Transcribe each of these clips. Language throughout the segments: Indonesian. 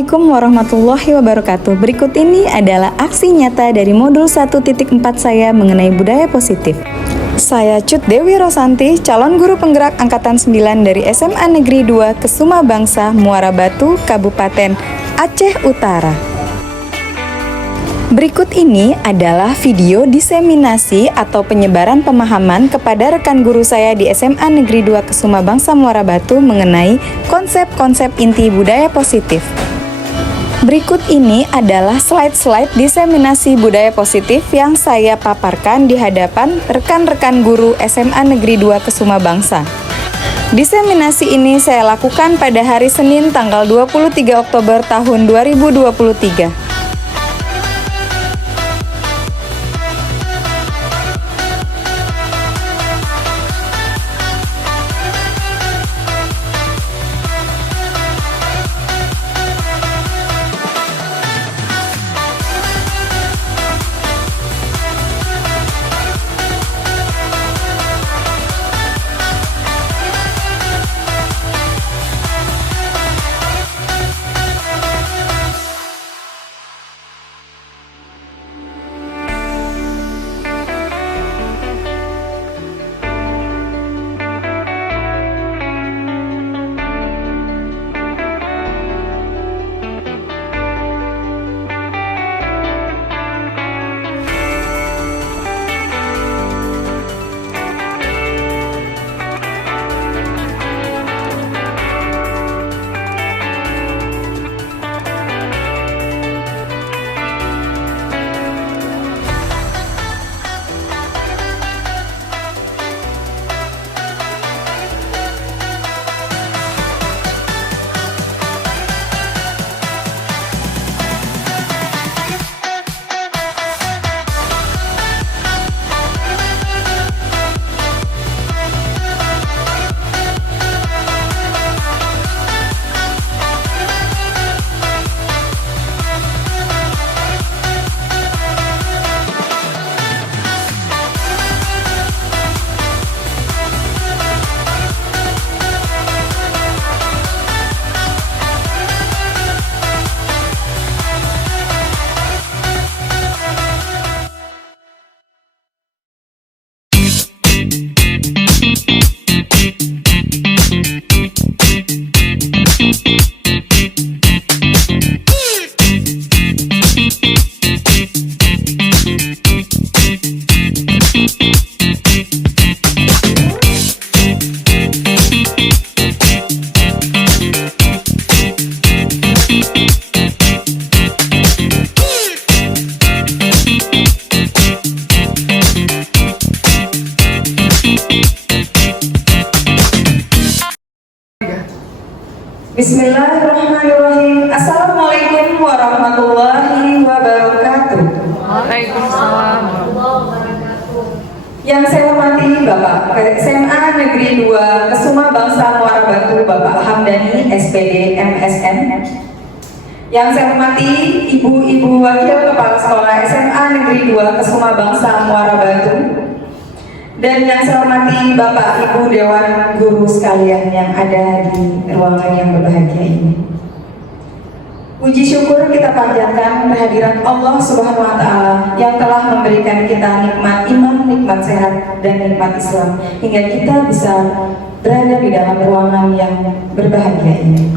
Assalamualaikum warahmatullahi wabarakatuh. Berikut ini adalah aksi nyata dari modul 1.4 saya mengenai budaya positif. Saya Cut Dewi Rosanti, calon guru penggerak Angkatan 9 dari SMA Negeri 2 Kesuma Bangsa, Muara Batu, Kabupaten Aceh Utara. Berikut ini adalah video diseminasi atau penyebaran pemahaman kepada rekan guru saya di SMA Negeri 2 Kesuma Bangsa Muara Batu mengenai konsep-konsep inti budaya positif. Berikut ini adalah slide-slide diseminasi budaya positif yang saya paparkan di hadapan rekan-rekan guru SMA Negeri 2 Kesuma Bangsa. Diseminasi ini saya lakukan pada hari Senin tanggal 23 Oktober tahun 2023. Bismillahirrahmanirrahim. Assalamualaikum warahmatullahi wabarakatuh. Waalaikumsalam. Yang saya hormati Bapak SMA Negeri 2 Kesuma Bangsa Muara Batu, Bapak Hamdani SPD MSN. Yang saya hormati Ibu-Ibu Wakil Kepala Sekolah SMA Negeri 2 Kesuma Bangsa Muara Batu. Dan yang saya hormati Bapak Ibu Dewan Guru sekalian yang ada di ruangan yang berbahagia ini. Puji syukur kita panjatkan kehadiran Allah Subhanahu wa Ta'ala yang telah memberikan kita nikmat iman, nikmat sehat, dan nikmat Islam hingga kita bisa berada di dalam ruangan yang berbahagia ini.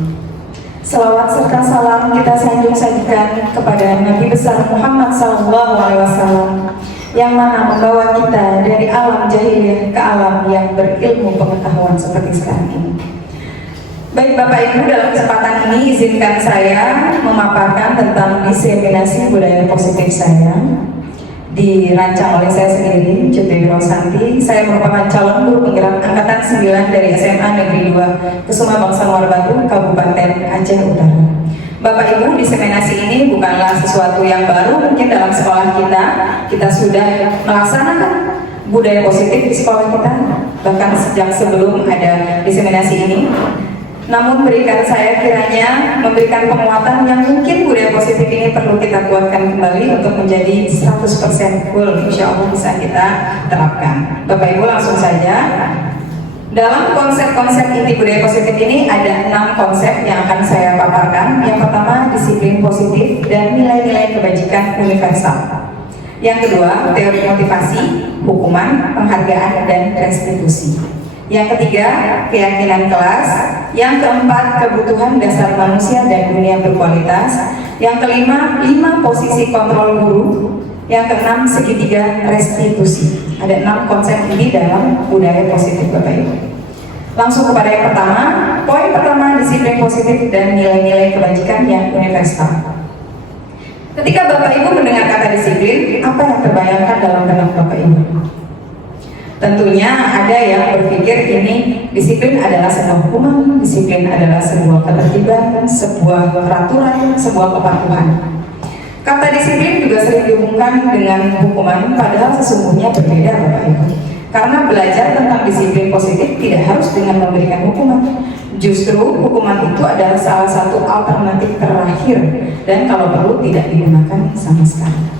Selawat serta salam kita sanjung-sanjungkan kepada Nabi besar Muhammad SAW yang mana membawa kita dari alam jahiliyah ke alam yang berilmu pengetahuan seperti sekarang ini. Baik Bapak Ibu, dalam kesempatan ini izinkan saya memaparkan tentang diseminasi budaya positif saya. Dirancang oleh saya sendiri, Cut Dewi Rosanti. Saya merupakan calon guru penggerak Angkatan 9 dari SMA Negeri 2 Kesuma Bangsa Muara Batu, Kabupaten Aceh Utara. Bapak Ibu, diseminasi ini bukanlah sesuatu yang baru mungkin dalam sekolah kita. Kita sudah melaksanakan budaya positif di sekolah kita, bahkan sejak sebelum ada diseminasi ini. Namun berikan saya kiranya memberikan penguatan yang mungkin budaya positif ini perlu kita kuatkan kembali untuk menjadi 100% full, insya Allah bisa kita terapkan. Bapak Ibu langsung saja Dalam konsep-konsep inti budaya positif ini ada 6 konsep yang akan saya paparkan. Yang pertama, disiplin positif dan nilai-nilai kebajikan universal. Yang kedua, teori motivasi, hukuman, penghargaan, dan restitusi. Yang ketiga, keyakinan kelas. Yang keempat, kebutuhan dasar manusia dan dunia berkualitas. Yang kelima, 5 posisi kontrol guru. Yang keenam, segitiga restitusi. Ada 6 konsep ini dalam budaya positif Bapak Ibu. Langsung kepada yang pertama. Poin pertama, disiplin positif dan nilai-nilai kebajikan yang universal. Ketika Bapak Ibu mendengar kata disiplin, apa yang terbayangkan dalam benak Bapak Ibu? Tentunya ada yang berpikir ini disiplin adalah sebuah hukuman, disiplin adalah sebuah ketertiban, sebuah peraturan, sebuah kepatuhan. Kata disiplin juga sering dihubungkan dengan hukuman, padahal sesungguhnya berbeda Bapak Ibu. Karena belajar tentang disiplin positif tidak harus dengan memberikan hukuman. Justru hukuman itu adalah salah satu alternatif terakhir dan kalau perlu tidak digunakan sama sekali.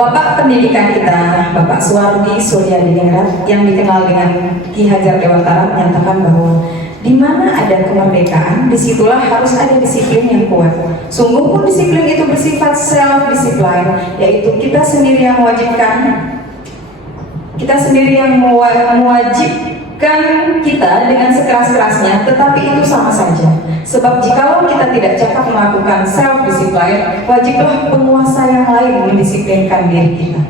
Bapak pendidikan kita, Bapak Suwardi Suryadiningrat yang dikenal dengan Ki Hajar Dewantara menyatakan bahwa di mana ada kemerdekaan, disitulah harus ada disiplin yang kuat. Sungguh pun disiplin itu bersifat self-discipline, yaitu kita sendiri yang mewajibkan, kita dengan sekeras-kerasnya, tetapi itu sama saja. Sebab jikalau kita tidak cakap melakukan self-discipline, wajiblah penguasa yang lain mendisiplinkan diri kita.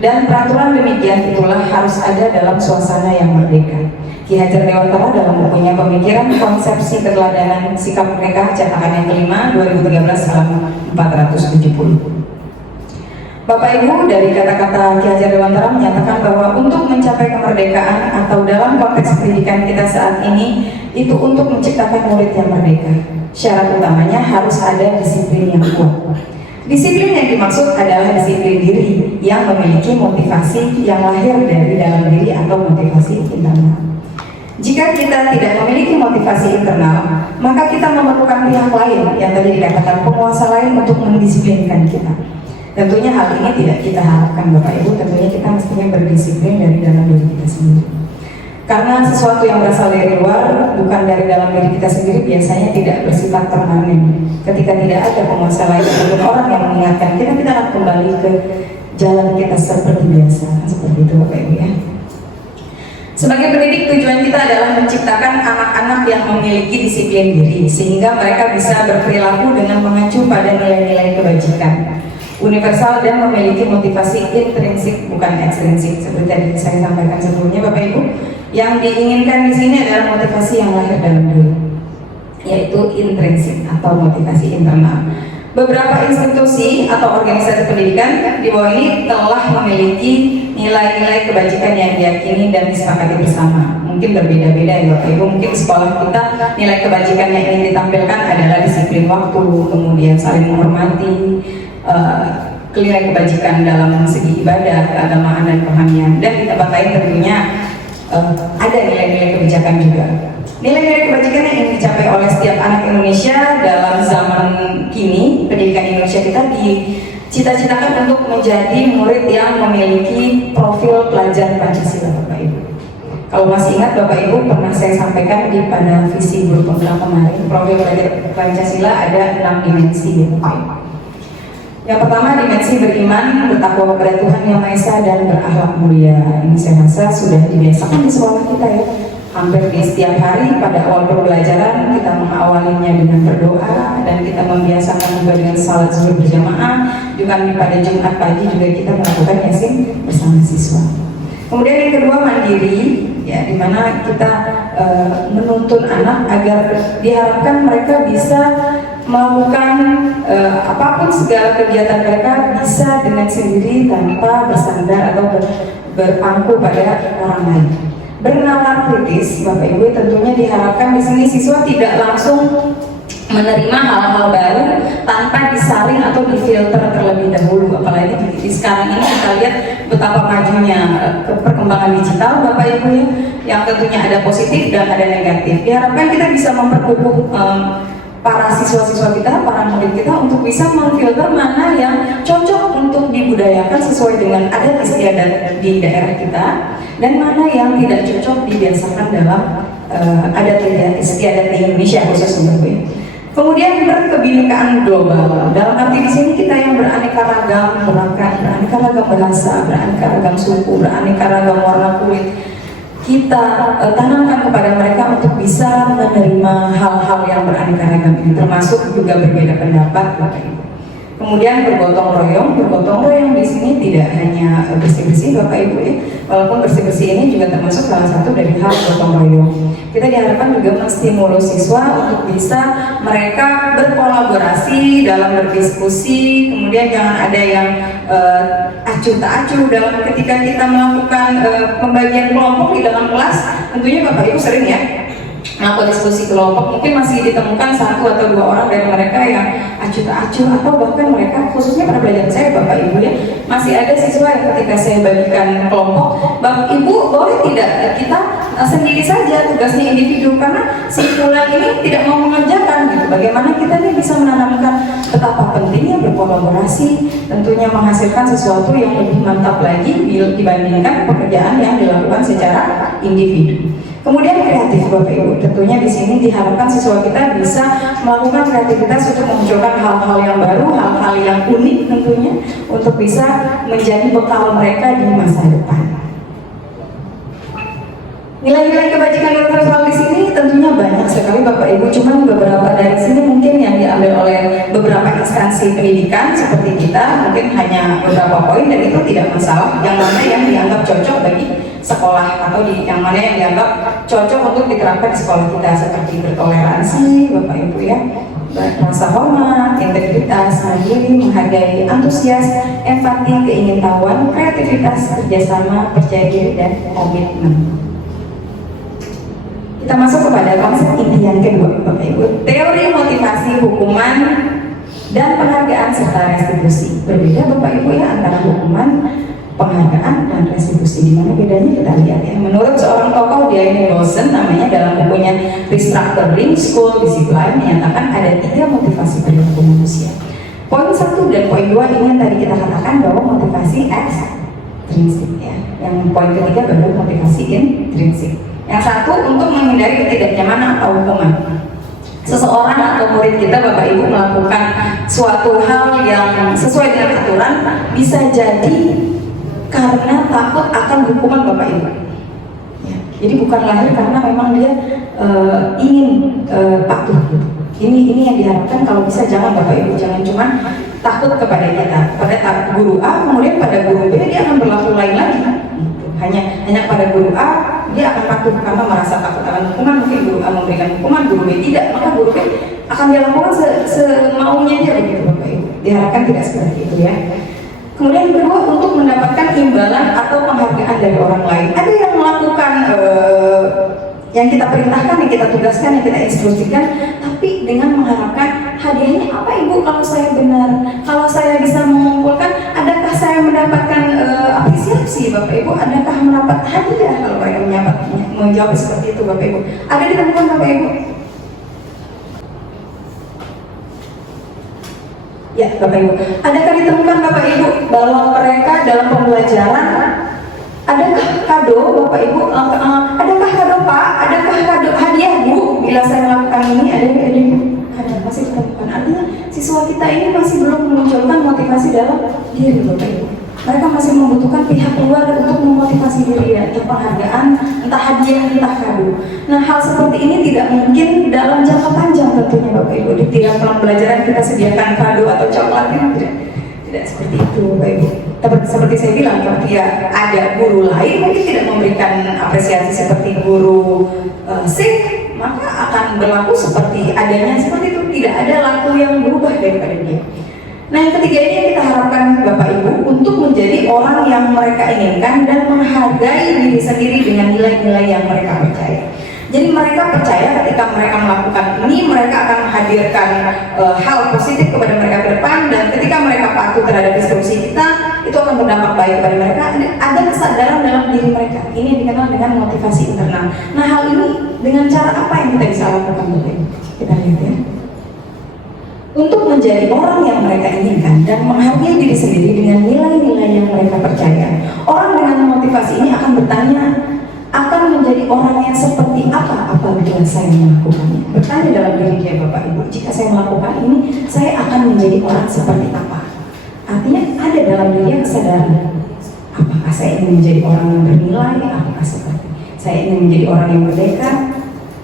Dan peraturan demikian itulah harus ada dalam suasana yang merdeka. Ki Hajar Dewantara dalam bukunya Pemikiran Konsepsi Keteladanan Sikap Merdeka cetakan yang kelima 2013 halaman 470. Bapak Ibu, dari kata-kata Ki Hajar Dewantara menyatakan bahwa untuk mencapai kemerdekaan atau dalam konteks pendidikan kita saat ini itu untuk menciptakan murid yang merdeka. Syarat utamanya harus ada disiplin yang kuat. Disiplin yang dimaksud adalah disiplin diri yang memiliki motivasi yang lahir dari dalam diri atau motivasi internal. Jika kita tidak memiliki motivasi internal, maka kita memerlukan pihak lain yang tadi dikatakan penguasa lain untuk mendisiplinkan kita. Tentunya hal ini tidak kita harapkan Bapak Ibu, tentunya kita mestinya berdisiplin dari dalam diri kita sendiri. Karena sesuatu yang berasal dari luar, bukan dari dalam diri kita sendiri, biasanya tidak bersifat permanen. Ketika tidak ada penguasa lain ataupun orang yang mengingatkan kita, kita akan kembali ke jalan kita seperti biasa. Seperti itu Bapak Ibu ya. Sebagai pendidik, tujuan kita adalah menciptakan anak-anak yang memiliki disiplin diri sehingga mereka bisa berperilaku dengan mengacu pada nilai-nilai kebajikan universal dan memiliki motivasi intrinsik bukan ekstrinsik seperti yang saya sampaikan sebelumnya Bapak Ibu. Yang diinginkan di sini adalah motivasi yang lahir dalam diri, yaitu intrinsik atau motivasi internal. Beberapa institusi atau organisasi pendidikan di bawah ini telah memiliki nilai-nilai kebajikan yang diyakini dan disepakati bersama. Mungkin berbeda-beda ya Bapak Ibu. Mungkin sekolah kita nilai kebajikan yang ingin ditampilkan adalah disiplin waktu, kemudian saling menghormati, nilai kebajikan dalam segi ibadah, keagamaan dan kerohanian. Dan di tempat lain tentunya ada nilai-nilai kebijakan juga. Nilai-nilai kebajikan yang ingin dicapai oleh setiap anak Indonesia dalam zaman kini, pendidikan Indonesia kita dicita-citakan untuk menjadi murid yang memiliki profil pelajar Pancasila Bapak Ibu. Kalau masih ingat Bapak Ibu, pernah saya sampaikan pada visi guru penggerak kemarin, profil pelajar Pancasila ada 6 dimensi ya Bapak Ibu. Yang pertama, dimensi beriman, bertakwa kepada Tuhan Yang Maha Esa dan berakhlak mulia. Ini saya rasa sudah dibiasakan di sekolah kita ya. Hampir di setiap hari pada awal pembelajaran kita mengawalinya dengan berdoa dan kita membiasakan juga dengan salat zuhur berjamaah. Juga pada Jumat pagi juga kita melakukan yasin bersama siswa. Kemudian yang kedua, mandiri, ya, di mana kita menuntun anak agar diharapkan mereka bisa melakukan apapun segala kegiatan mereka bisa dengan sendiri tanpa bersandar atau berpangku pada orang lain. Bernalar kritis, Bapak Ibu, tentunya diharapkan di sini siswa tidak langsung menerima hal-hal baru tanpa disaring atau difilter terlebih dahulu. Apalagi di sekarang ini kita lihat betapa majunya perkembangan digital Bapak Ibu ya, yang tentunya ada positif dan ada negatif. Diharapkan kita bisa memperkukuh para siswa-siswa kita, para murid kita untuk bisa memfilter mana yang cocok untuk untuk dibudayakan sesuai dengan adat istiadat di daerah kita, dan mana yang tidak cocok dibiasakan dalam adat istiadat di Indonesia khususnya. Kemudian berkebinekaan global. Dalam arti di sini kita yang beraneka ragam, beraneka ragam bahasa, beraneka ragam suku, beraneka ragam warna kulit, kita tanamkan kepada mereka untuk bisa menerima hal-hal yang beraneka ragam ini, termasuk juga berbeda pendapat, Bapak Ibu. Kemudian bergotong royong di sini tidak hanya bersih-bersih Bapak Ibu ya, walaupun bersih-bersih ini juga termasuk salah satu dari hal gotong royong. Kita diharapkan juga menstimulus siswa untuk bisa mereka berkolaborasi dalam berdiskusi, kemudian jangan ada yang acuh tak acuh dalam ketika kita melakukan pembagian kelompok di dalam kelas. Tentunya Bapak Ibu sering ya melakukan diskusi kelompok, mungkin masih ditemukan satu atau dua orang dari mereka yang acuh tak acuh, atau bahkan mereka khususnya pada pelajaran saya Bapak Ibu ya, masih ada siswa yang ketika saya bagikan kelompok, Bapak Ibu boleh tidak kita sendiri saja tugasnya individu, karena si fulan ini tidak mau mengerjakan gitu. Bagaimana kita nih bisa menanamkan betapa pentingnya berkolaborasi, tentunya menghasilkan sesuatu yang lebih mantap lagi dibandingkan pekerjaan yang dilakukan secara individu. Kemudian kreatif Bapak Ibu, tentunya di sini diharapkan siswa kita bisa melakukan kreativitas untuk memunculkan hal-hal yang baru, hal-hal yang unik tentunya, untuk bisa menjadi bekal mereka di masa depan. Nilai-nilai kebajikan universal di sini tentunya banyak sekali Bapak Ibu, cuman beberapa dari sini mungkin yang diambil oleh beberapa instansi pendidikan seperti kita, mungkin hanya beberapa poin dan itu tidak masalah. Yang mana yang dianggap cocok bagi sekolah atau yang mana yang dianggap cocok untuk diterapkan di sekolah kita, seperti bertoleransi Bapak Ibu ya, rasa hormat, integritas, mandiri, menghargai, antusias, empati, keingintahuan, kreativitas, kerjasama, percaya diri, dan komitmen. Kita masuk kepada konsep inti yang kedua Bapak Ibu, teori motivasi, hukuman, dan penghargaan serta restitusi. Berbeda Bapak Ibu ya antara hukuman, penghargaan, dan restitusi. Di mana bedanya kita lihat ya. Menurut seorang tokoh Diane Lawson, namanya dalam bukunya Restructuring School Discipline, menyatakan ada 3 motivasi perilaku manusia. Poin 1 dan poin 2 ini yang tadi kita katakan bahwa motivasi ekstrinsik ya. Yang poin ketiga baru motivasi intrinsik. Yang satu untuk menghindari ketidaknyamanan atau hukuman. Seseorang atau murid kita Bapak Ibu melakukan suatu hal yang sesuai dengan aturan, bisa jadi karena takut akan hukuman Bapak Ibu ya. Jadi bukan lahir karena memang dia ingin patuh gitu. Ini yang diharapkan kalau bisa jangan Bapak Ibu, jangan cuma takut kepada kita, pada guru A kemudian pada guru B dia akan berlaku lain lagi. Hanya pada guru A dia akan patuh karena merasa takut akan hukuman, mungkin guru A memberikan hukuman, guru B tidak, maka guru B akan dilakukan semaunya dia begitu Bapak Ibu. Diharapkan tidak seperti itu ya. Kemudian yang kedua, untuk mendapatkan imbalan atau penghargaan dari orang lain. Ada yang melakukan yang kita perintahkan, yang kita tugaskan, yang kita instruksikan, tapi dengan mengharapkan hadiahnya apa Ibu kalau saya benar, kalau saya bisa mengumpulkan, adakah saya mendapatkan apresiasi Bapak Ibu, adakah mendapat hadiah kalau mereka menjawab seperti itu Bapak Ibu. Ada ditemukan Bapak Ibu? Ya Bapak Ibu, adakah ditemukan Bapak Ibu bahwa mereka dalam pembelajaran, adakah kado Bapak Ibu, adakah kado Pak, adakah kado hadiah Bu bila saya melakukan ini, ada masih ditemukan. Artinya siswa kita ini masih belum memunculkan motivasi dalam diri Bapak Ibu. Mereka masih membutuhkan pihak luar untuk memotivasi diri ya, entah penghargaan, entah hadiah, entah kado. Nah hal seperti ini tidak mungkin dalam jangka panjang tentunya Bapak Ibu. Di tiap pembelajaran kita sediakan kado atau coklat kan tidak seperti itu Bapak Ibu. Seperti saya bilang, ketika ada guru lain mungkin tidak memberikan apresiasi seperti guru C, maka akan berlaku seperti adanya seperti itu, tidak ada laku yang berubah daripada dia. Nah yang ketiga ini kita harapkan Bapak Ibu untuk menjadi orang yang mereka inginkan dan menghargai diri sendiri dengan nilai-nilai yang mereka percaya. Jadi mereka percaya ketika mereka melakukan ini, mereka akan menghadirkan hal positif kepada mereka ke depan, dan ketika mereka patuh terhadap instruksi kita, itu akan berdampak baik kepada mereka. Ada kesadaran dalam diri mereka. Ini yang dikenal dengan motivasi internal. Nah hal ini dengan cara apa yang kita bisa lakukan Bapak Ibu? Kita lihat ya. untuk menjadi orang yang mereka inginkan dan menghargai diri sendiri dengan nilai-nilai yang mereka percaya. Orang dengan motivasi ini akan bertanya, akan menjadi orang yang seperti apa apabila saya melakukannya. Bertanya dalam diri dia, Bapak Ibu, jika saya melakukan ini, saya akan menjadi orang seperti apa? Artinya ada dalam diri kesadaran, apakah saya ingin menjadi orang yang bernilai, apakah seperti saya ingin menjadi orang yang merdeka.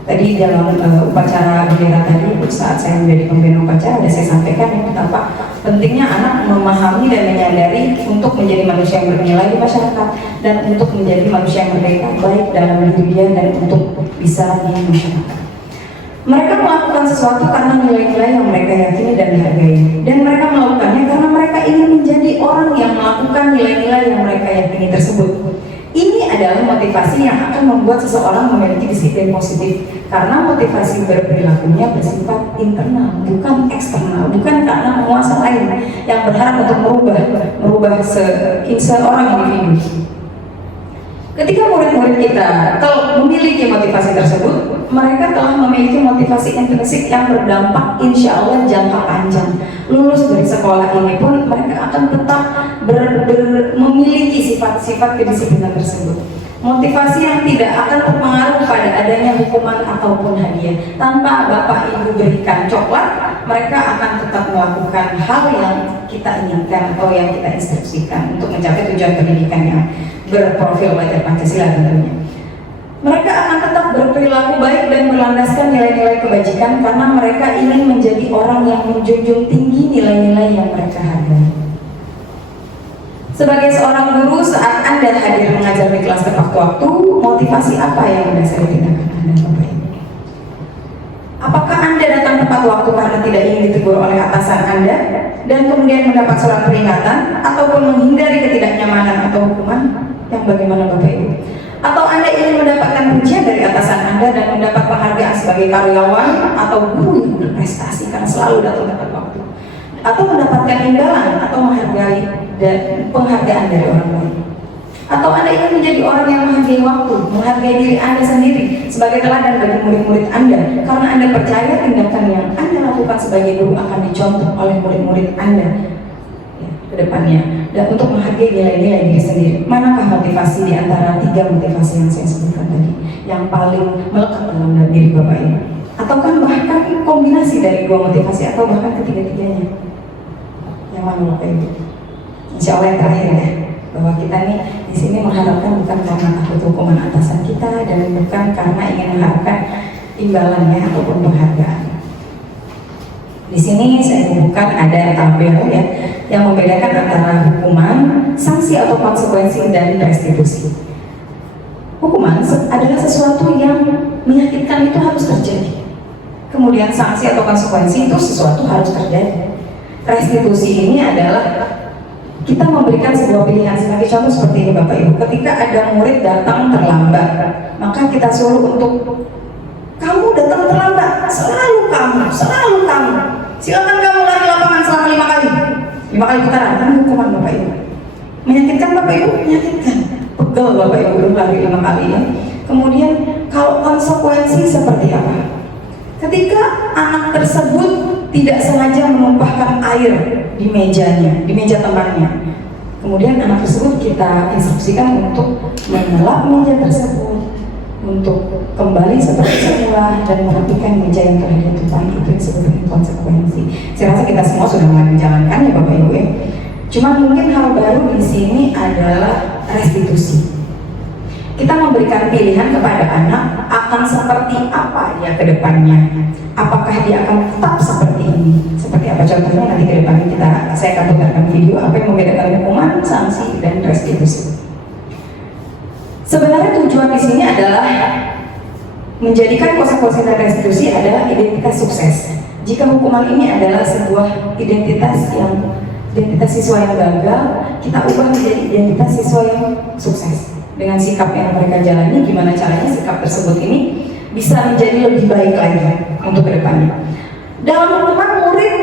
Tadi dalam upacara bendera tadi, saat saya menjadi pembina upacara, ada saya sampaikan yang betapa pentingnya anak memahami dan menyadari untuk menjadi manusia yang bernilai di masyarakat dan untuk menjadi manusia yang merdeka baik dalam diri dia dan untuk bisa di masyarakat. Mereka melakukan sesuatu karena nilai-nilai yang mereka yakini dan dihargai, dan mereka melakukannya karena mereka ingin menjadi orang yang melakukan nilai-nilai yang mereka yakini tersebut. Ini adalah motivasi yang akan membuat seseorang memiliki disiplin positif, karena motivasi berperilakunya bersifat internal, bukan eksternal, bukan karena penguasa lain yang berharap untuk merubah seorang individu. Ketika murid-murid kita telah memiliki motivasi tersebut, mereka telah memiliki motivasi intrinsik yang berdampak insya Allah jangka panjang. Lulus dari sekolah ini pun mereka akan tetap memiliki sifat-sifat kedisiplinan tersebut. Motivasi yang tidak akan terpengaruh pada adanya hukuman ataupun hadiah. Tanpa Bapak Ibu berikan coklat, mereka akan tetap melakukan hal yang kita inginkan atau yang kita instruksikan untuk mencapai tujuan pendidikan yang berprofil belajar Pancasila tentunya. Mereka akan tetap berperilaku baik dan berlandaskan nilai-nilai kebajikan karena mereka ingin menjadi orang yang menjunjung tinggi nilai-nilai yang mereka hargai. Sebagai seorang guru, saat Anda hadir mengajar di kelas tepat waktu, motivasi apa yang mendasari tindakan Anda, Bapak Ibu? Apakah Anda datang tepat waktu karena tidak ingin ditegur oleh atasan Anda dan kemudian mendapat surat peringatan, ataupun menghindari ketidaknyamanan atau hukuman? Yang bagaimana, Bapak Ibu? Atau Anda ingin mendapatkan pujian dari atasan Anda dan mendapat penghargaan sebagai karyawan atau guru yang berprestasi karena selalu datang tepat waktu, atau mendapatkan imbalan atau menghargai dan penghargaan dari orang lain? Atau Anda ingin menjadi orang yang menghargai waktu, menghargai diri Anda sendiri sebagai teladan bagi murid-murid Anda, karena Anda percaya tindakan yang Anda lakukan sebagai guru akan dicontoh oleh murid-murid Anda ke depannya, dan untuk menghargai nilai-nilai diri sendiri. Manakah motivasi di antara tiga motivasi yang saya sebutkan tadi yang paling melekat dalam diri Bapak Ibu? Ataukah bahkan kombinasi dari dua motivasi atau bahkan ketiga-tiganya? Yang mana, Bapak Ibu? Insya Allah yang terakhir ya, bahwa kita nih di sini mengharapkan bukan karena takut hukuman atasan kita dan bukan karena ingin mengharapkan imbalannya ataupun penghargaan. Di sini saya bukan ada tabel ya yang membedakan antara hukuman, sanksi atau konsekuensi dan restitusi. Hukuman adalah sesuatu yang menyakitkan, itu harus terjadi. Kemudian sanksi atau konsekuensi itu sesuatu harus terjadi. Restitusi ini adalah kita memberikan sebuah pilihan. Sebagai contoh seperti ini Bapak Ibu, ketika ada murid datang terlambat, maka kita suruh untuk, kamu datang terlambat, selalu kamu, silakan kamu lari lapangan selama 5 kali putaran. Kan hukuman Bapak Ibu. Menyakitkan Bapak Ibu? Menyakitkan. Pegel Bapak Ibu lari 5 kali ya. Kemudian kalau konsekuensi seperti apa? Ketika anak tersebut tidak sengaja menumpahkan air di mejanya, di meja temannya, kemudian anak tersebut kita instruksikan untuk mengelap meja tersebut, untuk kembali seperti semula dan merapikan meja yang telah ditumpangi. Itu disebut konsekuensi. Saya rasa kita semua sudah mulai menjalankan ya Bapak Ibu ya. Cuma mungkin hal baru di sini adalah restitusi. Kita memberikan pilihan kepada anak akan seperti apa dia ke depannya. Apakah dia akan tetap seperti ini? Seperti apa contohnya nanti ke depannya saya akan putarkan video apa yang membedakan hukuman, sanksi, dan restitusi. Sebenarnya tujuan di sini adalah menjadikan konsekuensi dan restitusi adalah identitas sukses. Jika hukuman ini adalah sebuah identitas siswa yang gagal, kita ubah menjadi identitas siswa yang sukses. Dengan sikap yang mereka jalani, gimana caranya sikap tersebut ini bisa menjadi lebih baik lagi untuk kedepannya. Dalam hukuman, murid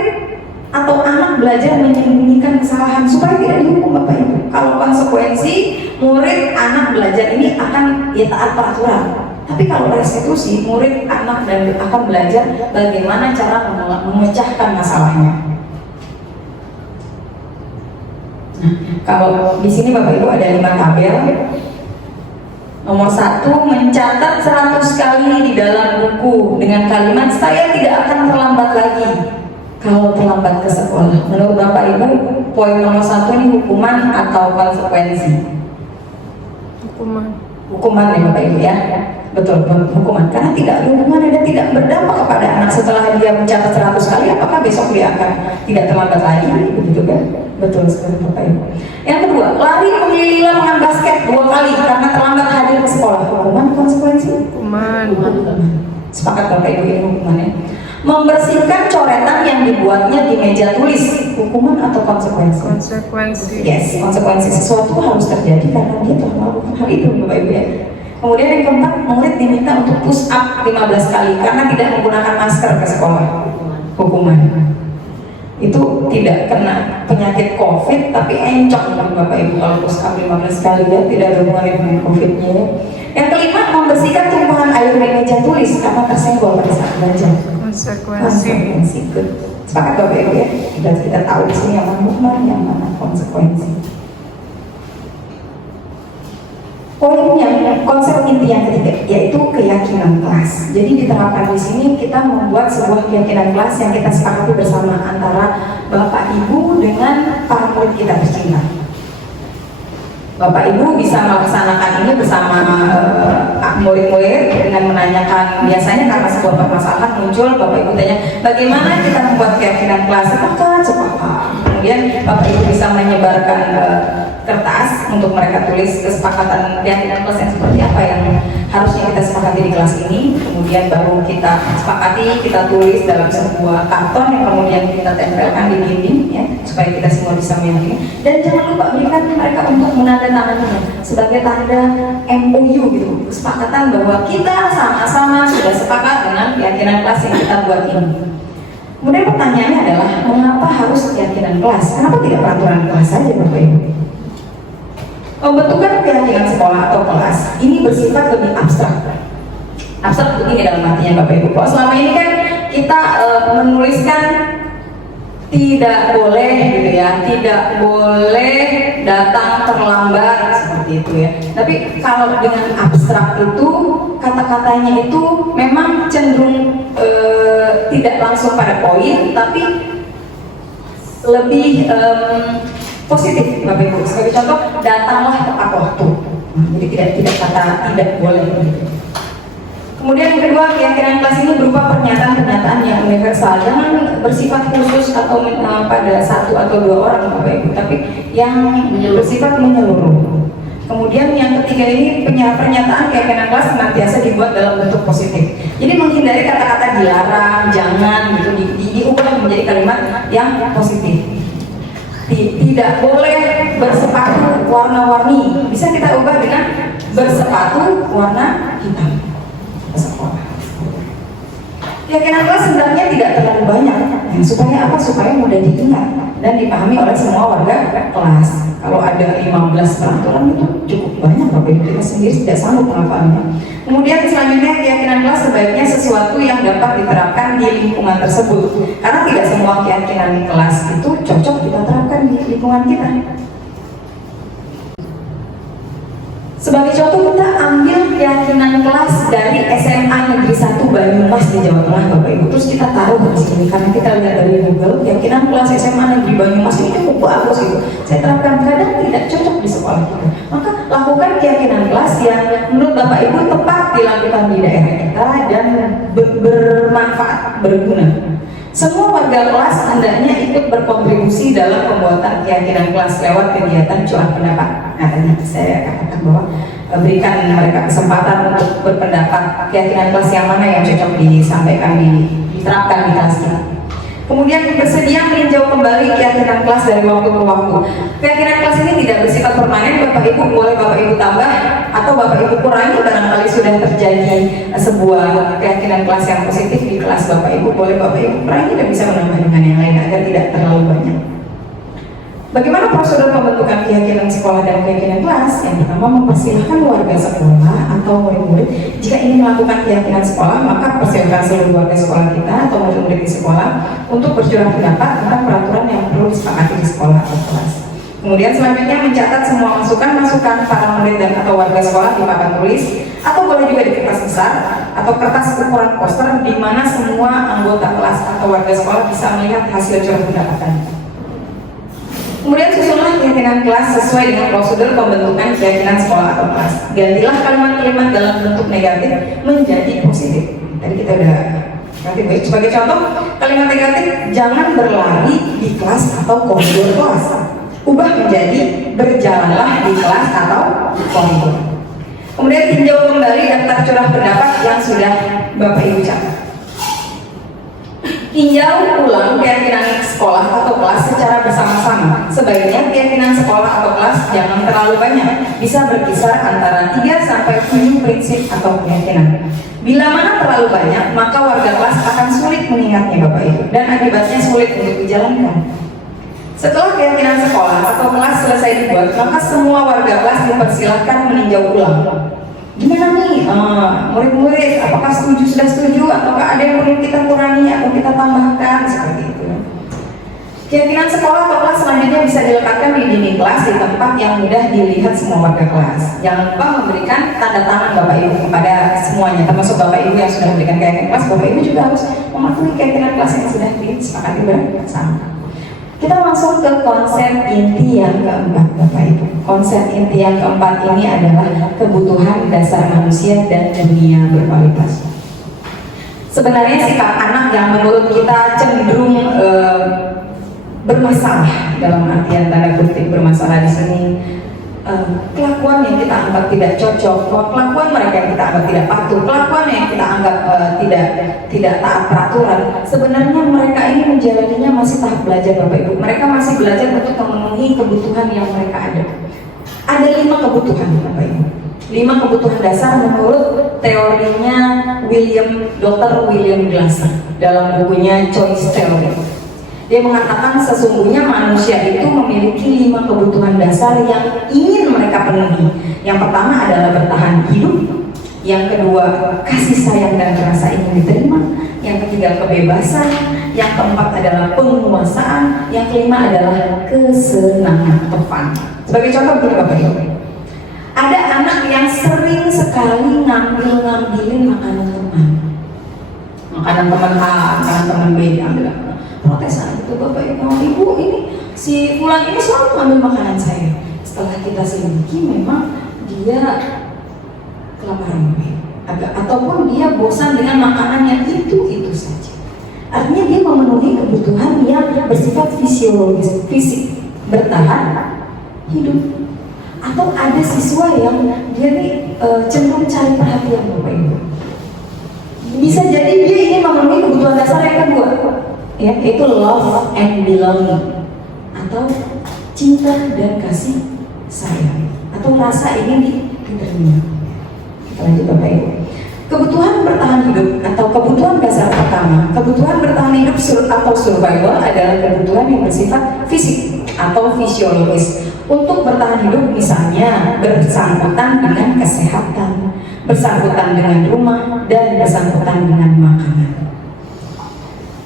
atau anak belajar menyembunyikan kesalahan supaya tidak dihukum Bapak Ibu. Kalau konsekuensi, murid anak belajar ini akan ya taat peraturan. Tapi kalau restitusi, murid, anak dan akan belajar bagaimana cara memecahkan masalahnya. Nah, kalau di sini Bapak Ibu ada 5 tabel. Nomor 1, mencatat 100 kali di dalam buku dengan kalimat saya tidak akan terlambat lagi kalau terlambat ke sekolah. Menurut Bapak Ibu, poin nomor 1 ini hukuman atau konsekuensi? Hukuman ya Bapak Ibu ya. Betul, hukuman. Karena tidak hukuman dan tidak berdampak kepada anak setelah dia mencatat 100 kali, apakah besok dia akan tidak terlambat lagi? Begitu kan? Betul sekali Bapak Ibu. Yang kedua, lari mengelilingi lapangan basket 2 kali karena terlambat hadir ke sekolah. Hukuman, konsekuensi? Hukuman. Sepakat Bapak Ibu ini hukumannya. Membersihkan coretan yang dibuatnya di meja tulis, hukuman atau konsekuensi? Konsekuensi. Yes, konsekuensi sesuatu harus terjadi karena dia telah melakukan hal itu Bapak Ibu ya. Kemudian yang keempat, murid diminta untuk push up 15 kali karena tidak menggunakan masker ke sekolah. Hukuman. Itu tidak kena penyakit COVID tapi encok Bapak Ibu kalau push up 15 kali ya, tidak ada hubungannya dengan COVID-nya ya. Yang kelima, membersihkan tumpahan air di meja tulis karena tersenggol pada saat belajar. Konsekuensi. Good. Sepakat Bapak Ibu ya. Kita tahu di sini yang mana hukuman, yang mana konsekuensi. Poinnya, konsep inti yang ketiga yaitu keyakinan kelas. Jadi diterapkan di sini kita membuat sebuah keyakinan kelas yang kita sepakati bersama antara Bapak Ibu dengan para murid kita tercinta. Bapak Ibu bisa melaksanakan ini bersama murid-murid dengan menanyakan, biasanya karena sebuah permasalahan muncul, Bapak Ibu tanya bagaimana kita membuat keyakinan kelas. Sepakat. Kemudian Bapak Ibu bisa menyebarkan kertas untuk mereka tulis kesepakatan keyakinan kelas yang seperti apa yang harusnya kita sepakati di kelas ini. Kemudian baru kita sepakati, kita tulis dalam sebuah karton yang kemudian kita tempelkan di dinding ya, supaya kita semua bisa meyakini. Dan jangan lupa berikan mereka untuk menandatanganinya sebagai tanda MOU gitu, kesepakatan bahwa kita sama-sama sudah sepakat dengan keyakinan kelas yang kita buat ini. Kemudian pertanyaannya adalah mengapa harus keyakinan kelas? Kenapa tidak peraturan kelas saja Bapak Ibu? Pembentukan keyakinan sekolah atau kelas ini bersifat lebih abstrak. Abstrak begini dalam artinya Bapak Ibu. Kalau selama ini kan kita menuliskan tidak boleh gitu ya, tidak boleh datang terlambat seperti itu ya. Tapi kalau dengan abstrak itu kata-katanya itu memang cenderung tidak langsung pada poin, tapi lebih positif Bapak Ibu. Sebagai contoh, datanglah tepat waktu. Jadi tidak kata tidak boleh. Kemudian yang kedua, keyakinan kelas ini berupa pernyataan-pernyataan yang universal, jangan bersifat khusus atau pada satu atau dua orang Bapak Ibu, tapi yang bersifat menyeluruh. Kemudian yang ketiga ini pernyataan keyakinan kelas senantiasa dibuat dalam bentuk positif. Jadi menghindari kata-kata dilarang, jangan gitu, diubah menjadi kalimat yang positif. Tidak boleh bersepatu warna-warni, bisa kita ubah dengan bersepatu warna hitam. Sekolah. Keyakinan kelas sebenarnya tidak terlalu banyak. Supaya apa? Supaya mudah diingat dan dipahami oleh semua warga kelas. Kalau ada 15 peraturan itu cukup banyak Bapak Ibu, kita sendiri tidak sanggup menghafalnya. Kemudian selanjutnya keyakinan kelas sebaiknya sesuatu yang dapat diterapkan di lingkungan tersebut. Karena tidak semua keyakinan kelas itu cocok kita terapkan di lingkungan kita. Sebagai contoh kita ambil keyakinan kelas dari SMA Negeri 1 Banyumas di Jawa Tengah Bapak Ibu. Terus kita taruh di sini karena kita lihat dari Google keyakinan kelas SMA Negeri Banyumas ini cukup bagus itu. Saya terapkan, kadang tidak cocok di sekolah kita. Maka lakukan keyakinan kelas yang menurut Bapak Ibu tepat dilakukan di daerah kita dan bermanfaat, berguna. Semua warga kelas hendaknya ikut berkontribusi dalam pembuatan keyakinan kelas lewat kegiatan cuan pendapat. Nah, tadi saya katakan bahwa berikan mereka kesempatan untuk berpendapat keyakinan kelas yang mana yang cocok disampaikan, diterapkan di kelasnya. Kemudian bersedia meninjau kembali keyakinan kelas dari waktu ke waktu. Keyakinan kelas ini tidak bersifat permanen, Bapak Ibu boleh Bapak Ibu tambah atau Bapak Ibu kurangi barangkali sudah terjadi sebuah keyakinan kelas yang positif di kelas Bapak Ibu, boleh Bapak Ibu kurangi dan bisa menambah dengan yang lain agar tidak terlalu banyak. Bagaimana prosedur pembentukan keyakinan sekolah dan keyakinan kelas? Yang pertama pertama mempersilahkan warga sekolah atau murid-murid jika ingin melakukan keyakinan sekolah, maka persilahkan seluruh warga sekolah kita atau murid-murid di sekolah untuk bercurah pendapat tentang peraturan yang perlu disepakati di sekolah atau kelas. Kemudian selanjutnya mencatat semua masukan-masukan para murid dan atau warga sekolah di papan tulis atau boleh juga di kertas besar atau kertas ukuran poster di mana semua anggota kelas atau warga sekolah bisa melihat hasil curah pendapatan. Kemudian susunlah keyakinan kelas sesuai dengan prosedur pembentukan keyakinan sekolah atau kelas. Gantilah kalimat-kalimat dalam bentuk negatif menjadi positif. Tadi kita udah ganti. Sebagai contoh, kalimat negatif jangan berlari di kelas atau koridor kelas. Ubah menjadi berjalanlah di kelas atau koridor. Kemudian tinjau kembali daftar curah pendapat yang sudah Bapak Ibu catat. Tinjau ulang keyakinan sekolah atau kelas secara bersama-sama. Sebaiknya keyakinan sekolah atau kelas jangan terlalu banyak, bisa berkisar antara 3 sampai 7 prinsip atau keyakinan. Bila mana terlalu banyak, maka warga kelas akan sulit mengingatnya Bapak Ibu, dan akibatnya sulit untuk dijalankan. Setelah keyakinan sekolah atau kelas selesai dibuat, maka semua warga kelas dipersilahkan meninjau ulang. Gimana nih murid-murid, apakah sudah setuju ataukah ada yang perlu kita kurangi atau kita tambahkan, seperti itu. Keyakinan sekolah atau kelas selanjutnya bisa dilekatkan di dinding kelas di tempat yang mudah dilihat semua warga kelas. Jangan lupa memberikan tanda tangan Bapak Ibu kepada semuanya, termasuk Bapak Ibu yang sudah memberikan keyakinan kelas. Bapak Ibu juga harus mematuhi keyakinan kelas yang sudah disepakati bersama. Kita langsung ke konsep inti yang keempat, Bapak Ibu. Konsep inti yang keempat ini adalah kebutuhan dasar manusia dan dunia berkualitas. Sebenarnya sikap anak yang menurut kita cenderung bermasalah, dalam artian tanda kutip bermasalah di sini, kelakuan yang kita anggap tidak cocok, kelakuan mereka yang kita anggap tidak patuh, kelakuan yang kita anggap tidak taat peraturan, sebenarnya mereka ini menjalaninya masih tahap belajar Bapak Ibu. Mereka masih belajar untuk memenuhi kebutuhan yang mereka ada. Ada 5 kebutuhan Bapak Ibu. 5 kebutuhan dasar menurut teorinya Dr. William Glasser dalam bukunya Choice Theory. Dia mengatakan sesungguhnya manusia itu memiliki 5 kebutuhan dasar yang ingin mereka penuhi. Yang pertama adalah bertahan hidup. Yang kedua, kasih sayang dan rasa ingin diterima. Yang ketiga, kebebasan. Yang keempat adalah penguasaan. Yang kelima adalah kesenangan atau fun. Sebagai contoh begini Bapak Ibu, ada anak yang sering sekali ngambilin makanan teman. Makanan teman A, makanan teman B diambil. Protesan itu Bapak Ibu, ini si Fulan ini selalu mengambil makanan saya. Setelah kita selidiki, memang dia kelaparan ataupun dia bosan dengan makanan yang itu saja. Artinya dia memenuhi kebutuhan yang bersifat fisiologis, fisik, bertahan hidup. Atau ada siswa yang dia nih cenderung cari perhatian Bapak Ibu. Bisa jadi dia ingin memenuhi kebutuhan dasar yang kedua, yaitu love and belonging, atau cinta dan kasih sayang, atau rasa ingin diterima. Kita lanjut Bapak Ibu. Kebutuhan bertahan hidup atau kebutuhan dasar pertama, kebutuhan bertahan hidup atau survival adalah kebutuhan yang bersifat fisik atau fisiologis. Untuk bertahan hidup misalnya bersangkutan dengan kesehatan, bersangkutan dengan rumah, dan bersangkutan dengan makanan.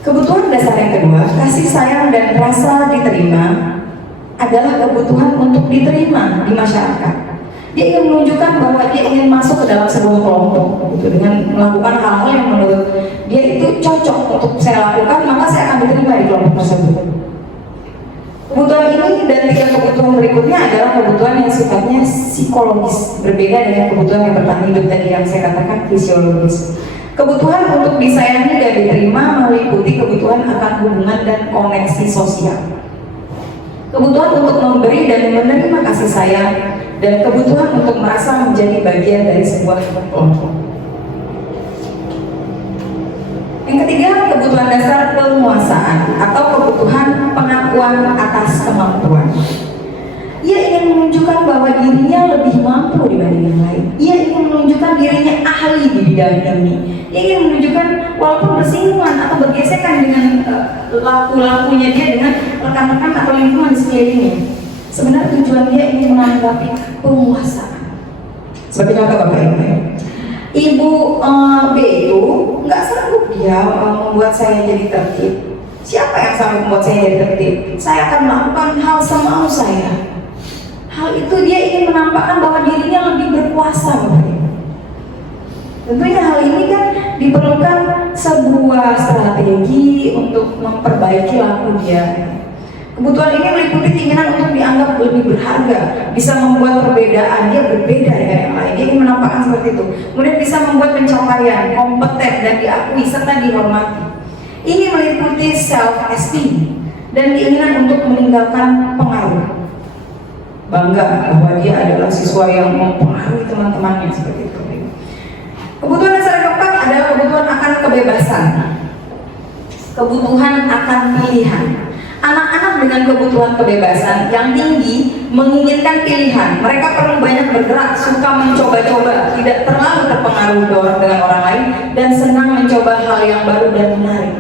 Kebutuhan dasar yang kedua, kasih sayang dan rasa diterima, adalah kebutuhan untuk diterima di masyarakat. Dia ingin menunjukkan bahwa dia ingin masuk ke dalam sebuah kelompok, gitu, dengan melakukan hal-hal yang menurut dia itu cocok untuk saya lakukan, maka saya akan diterima di kelompok tersebut. Kebutuhan ini dan 3 kebutuhan berikutnya adalah kebutuhan yang sifatnya psikologis, berbeda dengan kebutuhan yang bertahan hidup tadi yang saya katakan fisiologis. Kebutuhan untuk disayangi dan diterima meliputi kebutuhan akan hubungan dan koneksi sosial, kebutuhan untuk memberi dan menerima kasih sayang, dan kebutuhan untuk merasa menjadi bagian dari sebuah kelompok. Yang ketiga, kebutuhan dasar penguasaan atau kebutuhan pengakuan atas kemampuan. Ia ingin menunjukkan bahwa dirinya lebih mampu dibanding yang lain. Ia ingin menunjukkan dirinya ahli di bidang ini. Ia ingin menunjukkan walaupun bersinggungan atau bergesekan dengan laku-lakunya dia dengan rekan-rekan atau lingkungan di sekelilingnya. Sebenarnya tujuan dia ingin menanggapi penguasaan. Seperti contoh Bapak Ibu, Ibu B itu nggak sanggup dia membuat saya jadi tertib. Siapa yang sanggup membuat saya jadi tertib? Saya akan melakukan hal semau saya. Hal itu dia ingin menampakkan bahwa dirinya lebih berkuasa, Bapak Ibu. Tentunya hal ini kan diperlukan sebuah strategi untuk memperbaiki laku dia. Kebutuhan ini meliputi keinginan untuk dianggap lebih berharga, bisa membuat perbedaan, dia berbeda dengan yang lain, dia ingin menampakkan seperti itu. Kemudian bisa membuat pencapaian, kompeten dan diakui serta dihormati. Ini meliputi self-esteem dan keinginan untuk meninggalkan pengaruh. Bangga bahwa dia adalah siswa yang mempengaruhi teman-temannya seperti itu. Kebutuhan dasar yang keempat adalah kebutuhan akan kebebasan, kebutuhan akan pilihan. Anak-anak dengan kebutuhan kebebasan yang tinggi menginginkan pilihan. Mereka perlu banyak bergerak, suka mencoba-coba, tidak terlalu terpengaruh dengan orang lain, dan senang mencoba hal yang baru dan menarik.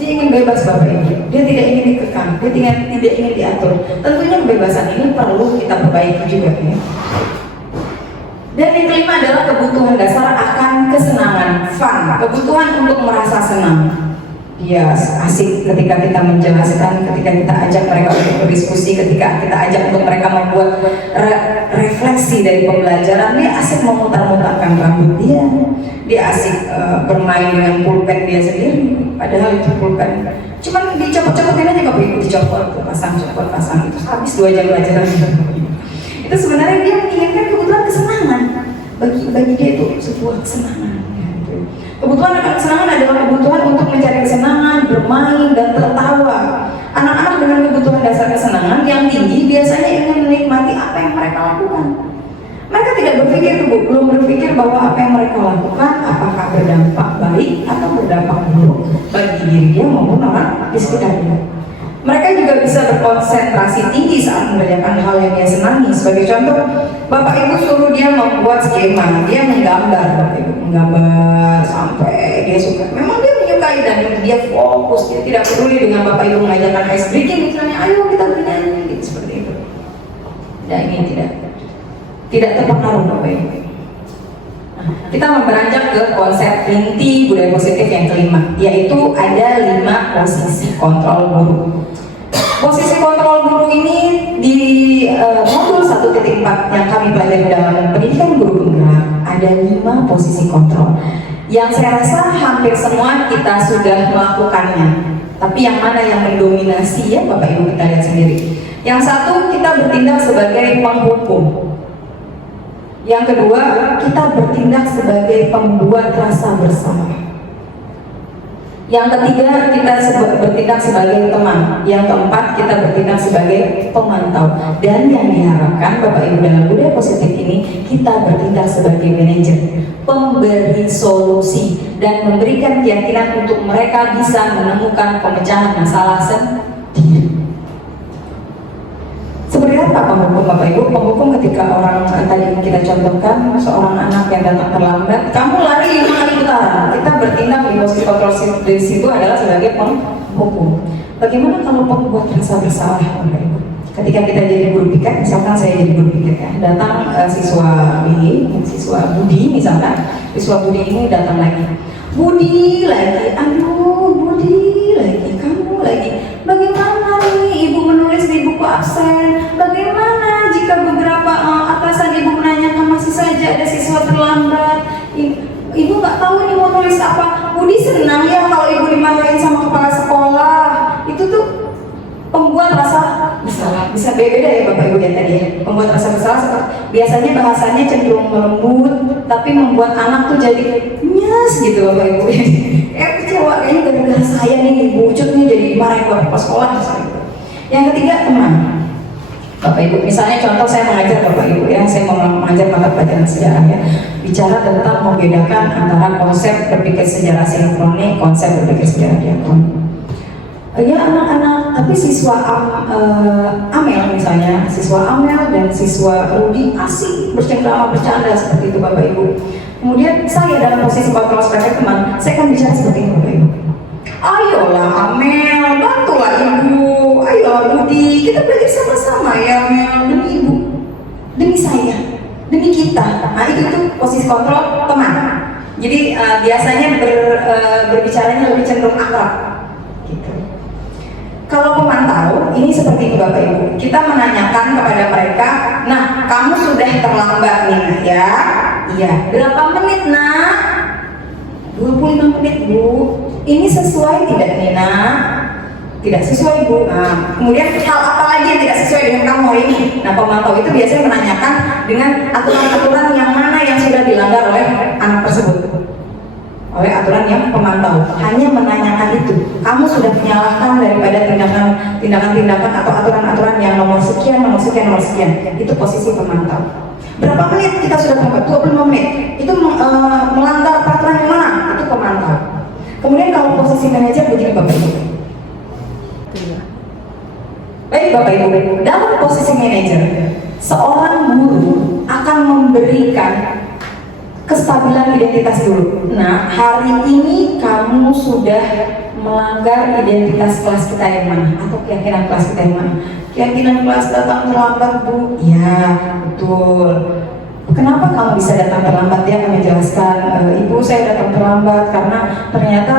Dia ingin bebas Bapak Ibu, dia tidak ingin dikekang, dia tidak ingin diatur. Tentunya kebebasan ini perlu kita perbaiki juga ya. Dan yang kelima adalah kebutuhan dasar akan kesenangan, fun, kebutuhan untuk merasa senang. Dia asik ketika kita menjelaskan, ketika kita ajak mereka untuk berdiskusi, ketika kita ajak untuk mereka membuat refleksi dari pembelajaran. Dia asik memutar-mutarkan rambut dia asik bermain dengan pulpen dia sendiri, padahal itu pulpen cuman dicopot-copotin aja, Bapak Ibu, dicopot, pasang itu habis 2 jam pelajaran. Itu sebenarnya dia menginginkan kebutuhan kesenangan, bagi dia itu sebuah kesenangan. Kebutuhan akan kesenangan adalah kebutuhan untuk mencari kesenangan, bermain, dan tertawa. Anak-anak dengan kebutuhan dasar kesenangan yang tinggi biasanya ingin menikmati apa yang mereka lakukan. Mereka tidak berpikir, belum berpikir bahwa apa yang mereka lakukan apakah berdampak baik atau berdampak buruk bagi diri dia maupun orang di sekitarnya. Mereka juga bisa berkonsentrasi tinggi saat mengerjakan hal yang dia senangi. Sebagai contoh, Bapak Ibu suruh dia membuat skema, dia menggambar, Bapak Ibu menggambar sampai dia suka. Memang dia menyukai dan dia fokus, dia tidak peduli dengan Bapak Ibu mengajarkan ice breaking misalnya, ayo kita bernyanyi, gitu, seperti itu. Dan ini tidak terpengaruh Bapak Ibu. Kita beranjak ke konsep inti budaya positif yang kelima, yaitu ada 5 posisi kontrol guru. Posisi kontrol guru ini di modul 1.4 yang kami pelajari dalam pendidikan guru penggerak, ada 5 posisi kontrol yang saya rasa hampir semua kita sudah melakukannya. Tapi yang mana yang mendominasi ya Bapak Ibu kita lihat sendiri. Yang satu, kita bertindak sebagai penghukum. Yang kedua, kita bertindak sebagai pembuat rasa bersalah. Yang ketiga, kita bertindak sebagai teman. Yang keempat, kita bertindak sebagai pemantau. Dan yang diharapkan Bapak Ibu dalam budaya positif ini, kita bertindak sebagai manajer, pemberi solusi, dan memberikan keyakinan untuk mereka bisa menemukan pemecahan masalah sendiri. Seperti apa penghukum Bapak Ibu? Penghukum ketika orang tadi kita contohkan seorang anak yang datang terlambat, kamu lari 5 kali putaran. Kita bertindak di posisi kontrol di situ adalah sebagai penghukum. Bagaimana kalau pembuat rasa bersalah Bapak Ibu? Ketika kita jadi guru piket, misalkan saya jadi guru piket ya, datang siswa Budi misalkan, siswa Budi ini datang lagi. Budi lagi, aduh Budi lagi, kamu lagi. Bagaimana nih Ibu menulis di buku absen? Bagaimana jika beberapa atasan Ibu menanyakan masih saja ada siswa terlambat? Ibu nggak tahu ini mau nulis apa? Budi senang ya kalau Ibu dimarahin sama kepala sekolah. Itu tuh pembuat rasa bersalah. Bisa beda ya Bapak Ibu ya tadi ya. Pembuat rasa bersalah biasanya bahasanya cenderung lembut, tapi membuat anak tuh jadi nyes gitu Bapak Ibu. Kecewa kayaknya gara-gara saya nih bucut nih jadi marahin bapak sekolah misalnya. Yang ketiga, teman. Bapak Ibu, misalnya contoh saya mengajar Bapak Ibu ya, saya mau mengajar mata pelajaran sejarah ya, bicara tentang membedakan antara konsep berpikir sejarah sinkronik, konsep berpikir sejarah diakronik. Ya anak-anak, tapi siswa Amel misalnya, siswa Amel dan siswa Rudi asik bercanda seperti itu Bapak Ibu. Kemudian saya dalam posisi kontrol sebagai teman, saya akan bicara seperti ini Bapak Ibu. Ayolah Amel, bantulah Ibu. Ayolah Budi, kita belajar sama-sama ya Amel, demi Ibu, demi saya. demi kita. Nah itu posisi kontrol teman. Jadi biasanya berbicaranya lebih cenderung akrab. Gitu. Kalau pemantau, ini seperti ini Bapak Ibu. Kita menanyakan kepada mereka, nah kamu sudah terlambat nih nak ya? Iya. Berapa menit nak? 25 menit Bu. Ini sesuai tidak nih nak? Tidak sesuai Bu. Nah, kemudian hal apa lagi yang tidak sesuai dengan kamu hari ini? Nah pemantau itu biasanya menanyakan dengan aturan-aturan yang mana yang sudah dilanggar oleh anak tersebut. Oleh aturan yang pemantau, hanya menanyakan itu. Kamu sudah menyalahkan daripada tindakan-tindakan atau aturan-aturan yang nomor sekian. Itu posisi pemantau. Berapa menit kita sudah terlambat? 25 menit. Itu melanggar peraturan yang mana? Itu pemantau. Kemudian kalau posisi manajer begini Bapak Ibu. Baik Bapak Ibu, dalam posisi manajer, seorang guru akan memberikan kestabilan identitas dulu. Nah, hari ini kamu sudah melanggar identitas kelas kita yang mana? Atau keyakinan kelas kita yang mana? Keyakinan kelas datang terlambat Bu? Ya, betul. Kenapa kamu bisa datang terlambat? Dia akan menjelaskan, Ibu saya datang terlambat karena ternyata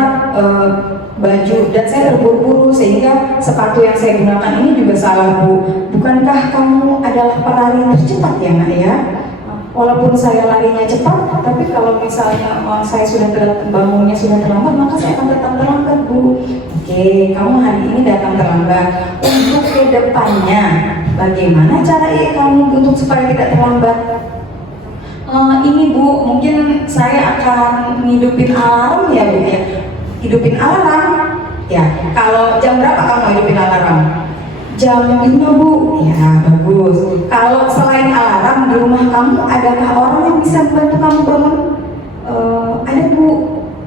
baju dan saya terburu-buru sehingga sepatu yang saya gunakan ini juga salah Bu. Bukankah kamu adalah pelari tercepat ya nak ya? Walaupun saya larinya cepat, tapi kalau misalnya saya sudah bangunnya sudah terlambat, maka saya akan datang terlambat Bu. Oke, kamu hari ini datang terlambat. Untuk kedepannya, bagaimana cara kamu untuk supaya tidak terlambat? Ini Bu, mungkin saya akan ngidupin alarm ya Bu ya. Hidupin alarm. Ya, kalau jam berapa kamu hidupin alarm? Jam 5 Bu. Ya bagus. Kalau selain alarm di rumah kamu adakah orang yang bisa membantu kamu bangun? Ada Bu,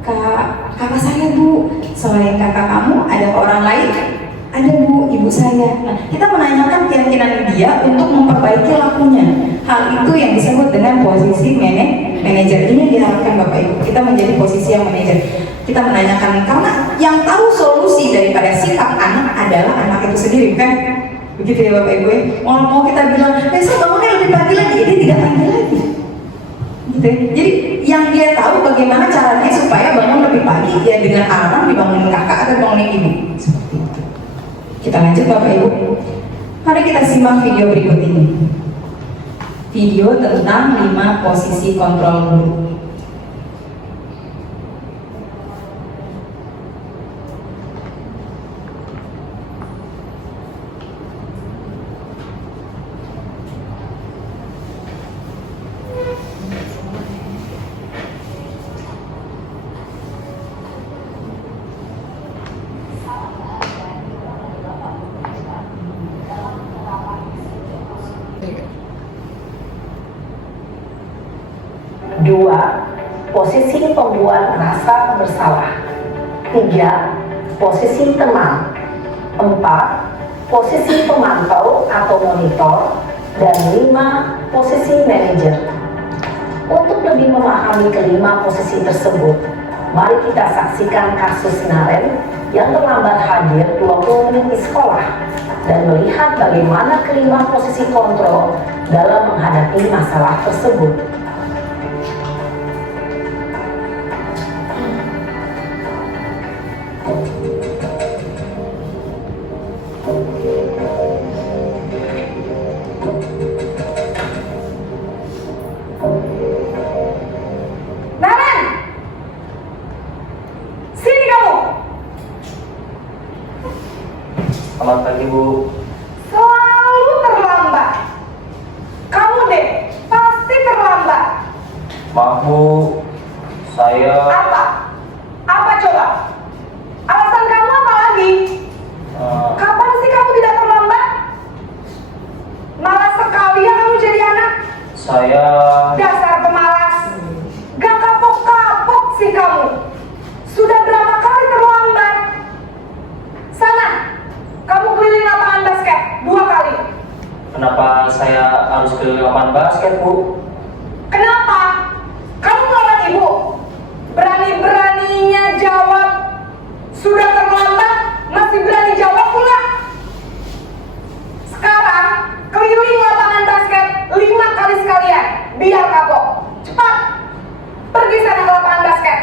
kakak saya Bu. Selain kakak kamu ada orang lain? Ada Bu, ibu saya. Nah, kita menanyakan keyakinan dia untuk memperbaiki lakunya. Hal itu yang disebut dengan posisi manajer. Ini diharapkan Bapak Ibu kita menjadi posisi yang manajer. Kita menanyakan karena yang tahu solusi daripada sikap anak adalah anak itu sendiri kan? Begitu ya Bapak Ibu. Mau kita bilang besok bangunnya lebih pagi lagi, dia tidak pagi lagi. Gitu ya. Jadi yang dia tahu bagaimana caranya supaya bangun lebih pagi ya dengan alarm dibangunin kakak atau bangunin ibu. Seperti itu. Kita lanjut Bapak Ibu. Mari kita simak video berikut ini. Video tentang 5 posisi kontrol guru. Dua, posisi pembuat rasa bersalah. 3, posisi teman. 4, posisi pemantau atau monitor. Dan 5, posisi manajer. Untuk lebih memahami kelima posisi tersebut, mari kita saksikan kasus Naren yang terlambat hadir 20 menit di sekolah dan melihat bagaimana kelima posisi kontrol dalam menghadapi masalah tersebut. Naren, sini kamu. Selamat pagi Bu. Selalu terlambat. Kamu deh pasti terlambat. Maaf Bu, saya Apa? Apa coba? Alasan kamu apa lagi? Kapan sih kamu tidak terlambat? Malas sekali ya kamu jadi anak. saya Dasar pemalas. Gak kapok-kapok sih kamu. Sudah berapa kali terlambat? Sana, kamu keliling lapangan basket 2 kali. kenapa saya harus ke lapangan basket Bu? Kenapa? Kamu melawan ibu. Berani-beraninya jawab. Sudah terlambat, masih berani jawab pula. Sekarang, keliling lapangan basket 5 kali sekalian. biar kapok. Cepat, pergi sana ke lapangan basket.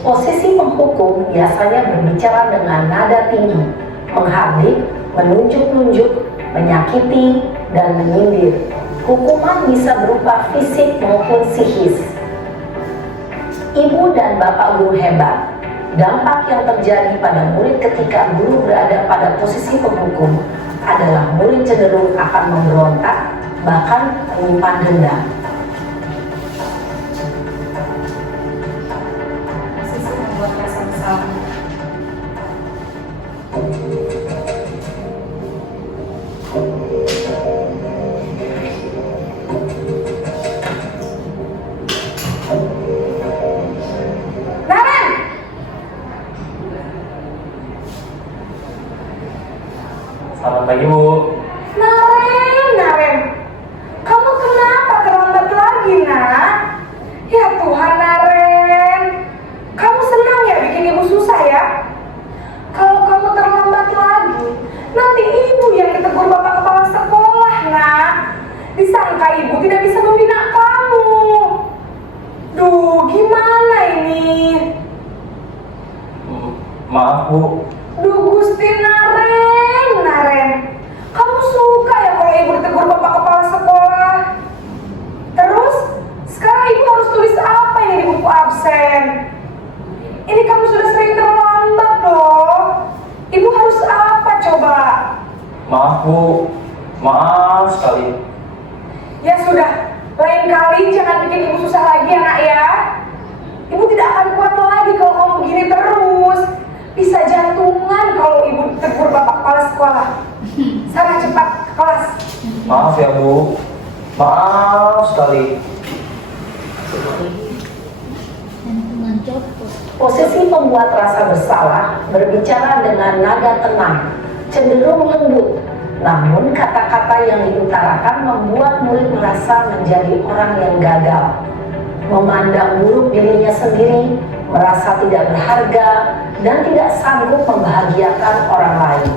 Posisi penghukum biasanya berbicara dengan nada tinggi, menghardik, menunjuk-nunjuk, menyakiti, dan menyindir. Hukuman bisa berupa fisik maupun psikis. Ibu dan bapak guru hebat. Dampak yang terjadi pada murid ketika guru berada pada posisi penghukum adalah murid cenderung akan memberontak, bahkan menyimpan dendam. Posisi membuat rasa bersalah. Naren! Selamat pagi Bu. Naren, kamu kenapa terlambat lagi, nak? Ya Tuhan, Naren, kamu senang ya bikin ibu susah ya? Kalau kamu terlambat lagi, nanti ibu yang ditegur bapak kepala sekolah, nak. Disangka ibu tidak bisa membina kamu. Duh, gimana ini? Maaf Bu. Duh, Gusti Naren, kamu suka ya kalau ibu ditegur bapak kepala sekolah? Terus, sekarang ibu harus tulis apa ini di buku absen? Ini kamu sudah sering terlambat loh. Ibu harus apa coba? Maaf Bu. Maaf sekali. Ya sudah, lain kali jangan bikin ibu susah lagi ya nak ya. Ibu tidak akan kuat lagi kalau kamu begini terus. Bisa jantungan kalau ibu tegur bapak kepala sekolah. Sana cepat ke kelas. Maaf ya Bu. Maaf sekali. Posisi pembuat rasa bersalah berbicara dengan nada tenang, cenderung lembut. Namun kata-kata yang diutarakan membuat murid merasa menjadi orang yang gagal, memandang buruk dirinya sendiri, merasa tidak berharga, dan tidak sanggup membahagiakan orang lain.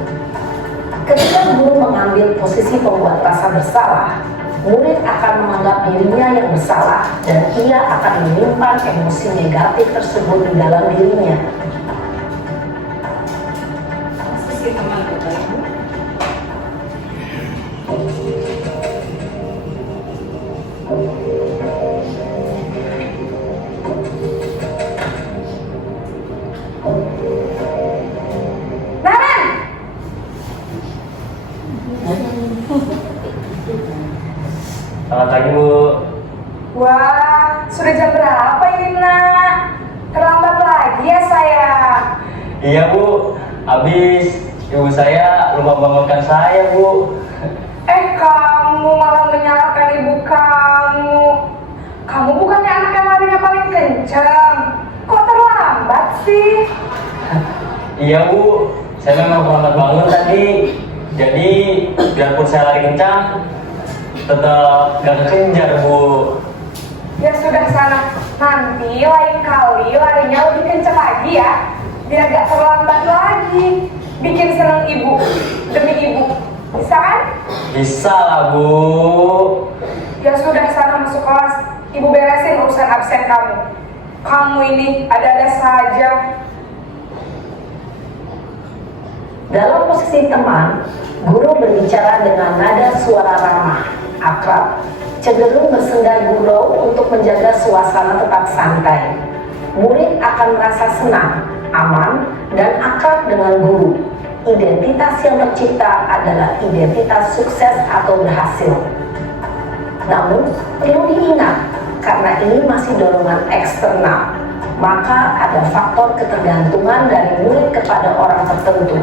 Ketika guru mengambil posisi pembuat rasa bersalah, murid akan menganggap dirinya yang bersalah dan ia akan menyimpan emosi negatif tersebut di dalam dirinya. Posisi teman Bapak Ibu. Naren! Selamat pagi Bu. Wah, sudah jam berapa ini nak? Terlambat lagi ya sayang. Iya Bu. Habis ibu saya lupa bangunkan saya Bu. Kamu malah menyalahkan ibu kamu. Kamu bukannya anak yang larinya paling kencang. Kok terlambat sih? Iya Bu. Saya memang terlambat bangun tadi. Jadi biarpun saya lari kencang, tetap gak kekejar Bu. Ya sudah sana. Nanti lain kali larinya lebih kencang lagi ya. Biar gak terlambat lagi. Bikin senang ibu demi ibu. Bisa kan? Bisa lah Bu. Ya sudah sana masuk kelas. Ibu beresin urusan absen kamu. Kamu ini ada-ada saja. Dalam posisi teman, guru berbicara dengan nada suara ramah, akrab, cenderung bersenda gurau untuk menjaga suasana tetap santai. Murid akan merasa senang, aman, dan akrab dengan guru. Identitas yang tercipta adalah identitas sukses atau berhasil. Namun, perlu diingat, karena ini masih dorongan eksternal, maka ada faktor ketergantungan dari murid kepada orang tertentu.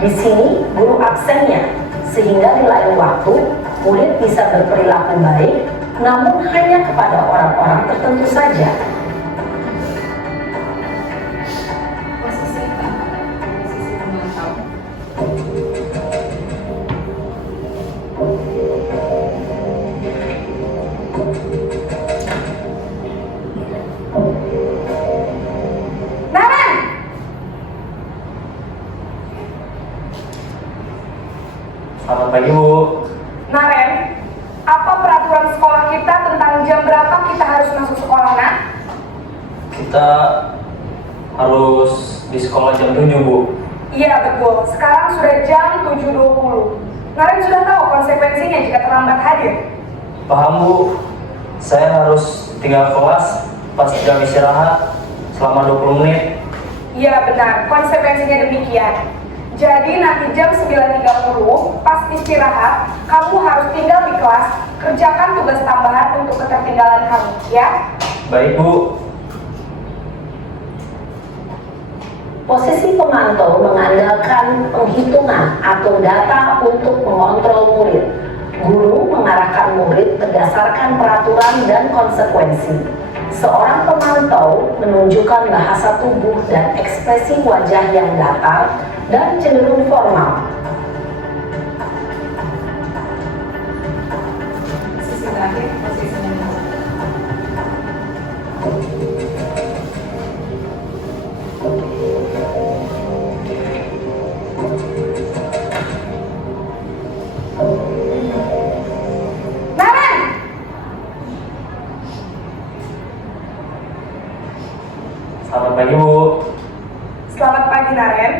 Di sini, guru absennya, sehingga di lain waktu, murid bisa berperilaku baik, namun hanya kepada orang-orang tertentu saja. Posisi pemantau. Naren! Selamat pagi Bu. Naren, kita tentang jam berapa kita harus masuk sekolah, nak? Kita harus di sekolah jam 7, Bu. Iya, betul. Sekarang sudah jam 7.20. Naren sudah tahu konsekuensinya jika terlambat hadir. Paham, Bu. Saya harus tinggal kelas pas jam istirahat selama 20 menit. Iya, benar. Konsekuensinya demikian. Jadi nanti jam 9.30 pas istirahat, kamu harus tinggal di kelas, kerjakan tugas tambahan untuk ketertinggalan kamu, ya? Baik, Bu. Posisi pemantau mengandalkan penghitungan atau data untuk mengontrol murid. Guru mengarahkan murid berdasarkan peraturan dan konsekuensi. Seorang pemantau menunjukkan bahasa tubuh dan ekspresi wajah yang datar dan cenderung formal. Sisi terakhir, posisinya. Naren! Selamat pagi, Bu. Selamat pagi, Naren.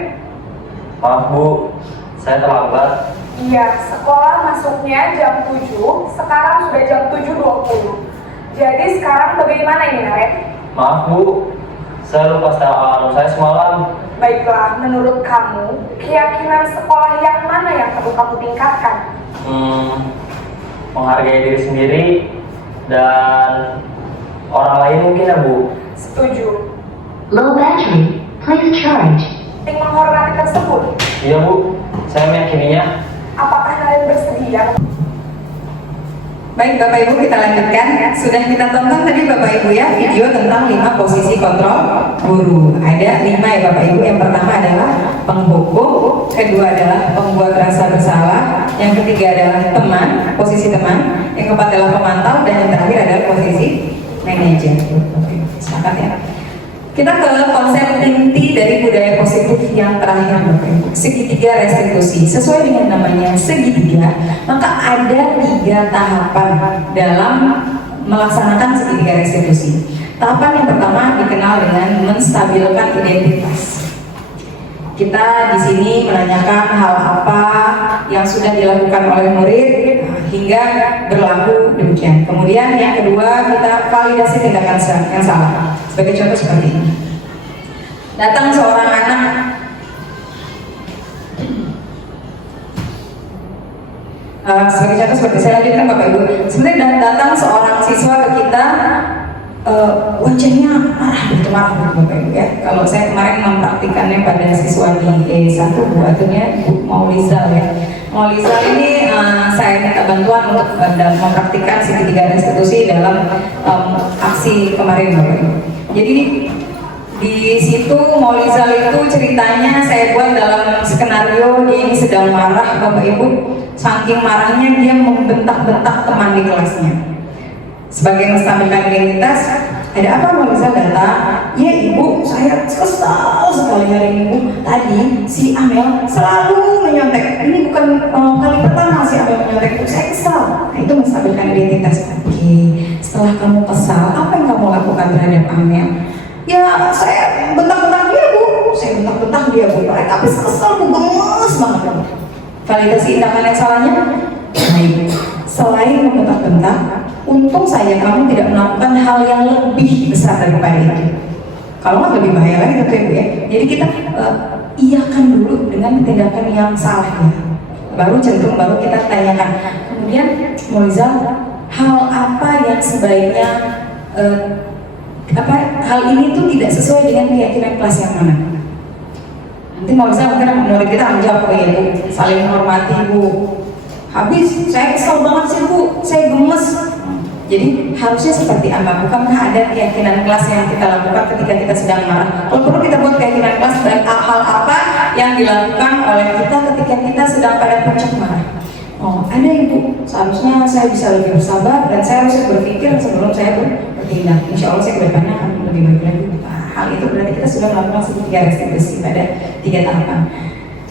Maaf, Bu. Saya terlambat. Iya, sekolah masuknya jam 7, sekarang sudah jam 7.20. Jadi sekarang bagaimana ini, Naren? Maaf, Bu. Saya lupa setel alarm saya semalam. Baiklah, menurut kamu, keyakinan sekolah yang mana yang perlu kamu tingkatkan? Menghargai diri sendiri dan orang lain mungkin, ya, Bu. Setuju. Low battery, please charge. Penting menghormati tersebut. Iya, Bu. Saya meyakininya. Apakah Naren bersedia? Baik Bapak Ibu, kita lanjutkan. Sudah kita tonton tadi Bapak Ibu ya video tentang 5 posisi kontrol guru. Ada 5 ya Bapak Ibu. Yang pertama adalah penghukum, kedua adalah pembuat rasa bersalah, yang ketiga adalah teman, posisi teman, yang keempat adalah pemantau, dan yang terakhir adalah posisi manajer. Sepakat ya? Kita ke konsep inti dari budaya positif yang terakhir, Bapak Ibu. Segitiga restitusi. Sesuai dengan namanya segitiga, maka ada 3 tahapan dalam melaksanakan segitiga restitusi. Tahapan yang pertama dikenal dengan menstabilkan identitas. Kita di sini menanyakan hal apa yang sudah dilakukan oleh murid hingga berlaku demikian. Kemudian yang kedua, kita validasi tindakan yang salah. Sebagai contoh seperti ini. Datang seorang anak sebagai contoh seperti saya lanjutkan Bapak Ibu. Sebenarnya datang seorang siswa ke kita, wajahnya marah, betul marah Bapak Ibu ya. Kalau saya kemarin mempraktikannya pada siswa di E1, Bu Atunya Bu Maulizal ya. Maulizal ini saya minta bantuan untuk mempraktikkan segitiga restitusi dalam aksi kemarin Bapak Ibu. Jadi di situ Maulizal itu ceritanya saya buat dalam skenario dia ini sedang marah Bapak Ibu. Saking marahnya dia membentak-bentak teman di kelasnya. Sebagai menstabilkan identitas, ada apa Maulizal datang? Ya Ibu, saya kesal sekali hari Ibu. Tadi si Amel selalu menyontek. Ini bukan kali pertama si Amel menyontek. Saya kesal. Nah, itu menstabilkan identitas. Oke, setelah kamu kesal, apa yang kamu lakukan terhadap Amel? Ya saya bentak-bentak dia Bu. Saya bentak-bentak dia Bu. Mereka habis kesal Bu, gemes banget. Validasi tindakan yang salahnya? Baik. Selain membentak-bentak, untung saja kamu tidak melakukan hal yang lebih besar daripada itu. Kalau nggak lebih bahaya lagi tentu Ibu ya. Jadi kita iyakan dulu dengan tindakan yang salah ya. Baru kita tanyakan. Kemudian Maulizal, hal apa yang sebaiknya hal ini tuh tidak sesuai dengan keyakinan kelas yang mana? Nanti Maulizal mungkin murid kita menjawab ya, saling menghormati Bu. Habis saya kesel banget sih Bu, saya gemes. Jadi harusnya seperti apa? Bukankah ada keyakinan kelas yang kita lakukan ketika kita sedang marah? Kalau perlu kita buat keyakinan kelas dan hal apa yang dilakukan oleh kita ketika kita sedang pada puncak marah. Oh, ada Ibu. Seharusnya saya bisa lebih bersabar dan saya harus berpikir sebelum saya bertindak. Insya Allah saya kedepannya akan lebih baik lagi. Hal itu berarti kita sudah melakukan segitiga restitusi pada 3 tahapan.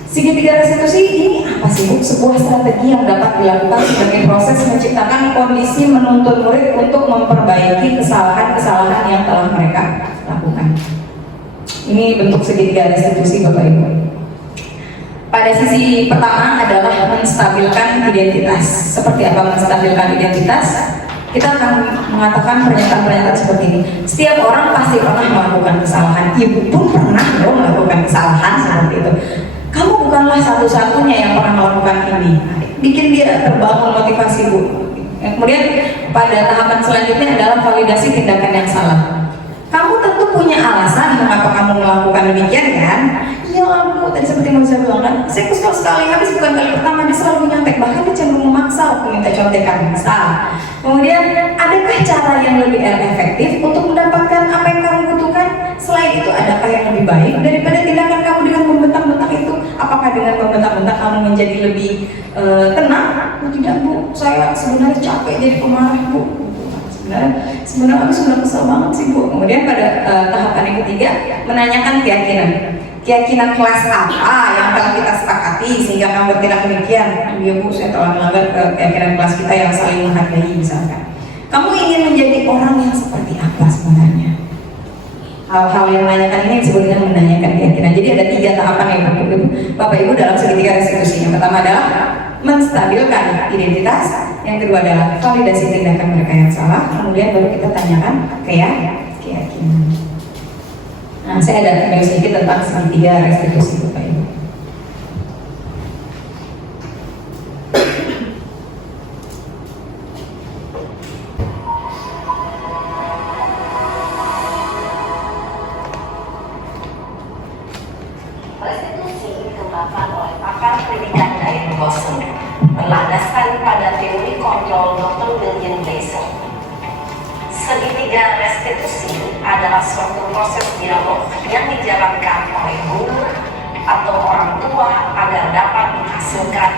Segitiga restitusi ini apa sih Bu? Sebuah strategi yang dapat dilakukan sebagai proses menciptakan kondisi menuntun murid untuk memperbaiki kesalahan-kesalahan yang telah mereka lakukan. Ini bentuk segitiga restitusi Bapak Ibu. Pada sisi pertama adalah menstabilkan identitas. Seperti apa menstabilkan identitas? Kita akan mengatakan pernyataan-pernyataan seperti ini. Setiap orang pasti pernah melakukan kesalahan. Ibu pun pernah dong melakukan kesalahan seperti itu. Kamu bukanlah satu-satunya yang pernah melakukan ini. Bikin dia terbangun motivasi Bu. Kemudian pada tahapan selanjutnya adalah validasi tindakan yang salah. Kamu tentu punya alasan mengapa kamu melakukan demikian kan? Iya Bu, tadi seperti yang saya bilang kan, saya kesal sekali, habis bukan kali pertama dia selalu nyontek, bahkan dia cenderung memaksa aku minta contekan. Salah. Kemudian adakah cara yang lebih efektif untuk mendapatkan apa yang kamu butuhkan? Selain itu adakah yang lebih baik daripada tindakan kamu dengan membentak-bentak itu? Apakah dengan membentak-bentak kamu menjadi lebih tenang? Oh, tidak Bu, saya sebenarnya capek jadi pemarah Bu. Sebenarnya aku sudah kesel banget sih Bu. Kemudian pada tahapan yang ketiga menanyakan keyakinan kelas apa yang telah kita sepakati sehingga kamu bertindak demikian. Ya Bu, saya telah melanggar keyakinan kelas kita yang saling menghargai misalkan. Kamu ingin menjadi orang yang seperti apa sebenarnya? Hal-hal yang menanyakan ini disebut dengan menanyakan keyakinan. Jadi ada 3 tahapan yang Bapak Ibu dalam segitiga restitusi. Yang pertama adalah menstabilkan identitas, yang kedua adalah validasi tindakan mereka yang salah, kemudian baru kita tanyakan keyakinan. Nah, saya ada kembali sedikit tentang segitiga restitusi Bapak Ibu. Restitusi dikembangkan oleh pakar pendidikan dari Boston, berlandaskan pada teori kontrol Dr. William Glaser. Segitiga restitusi adalah suatu proses dialog yang dijalankan oleh guru atau orang tua agar dapat menghasilkan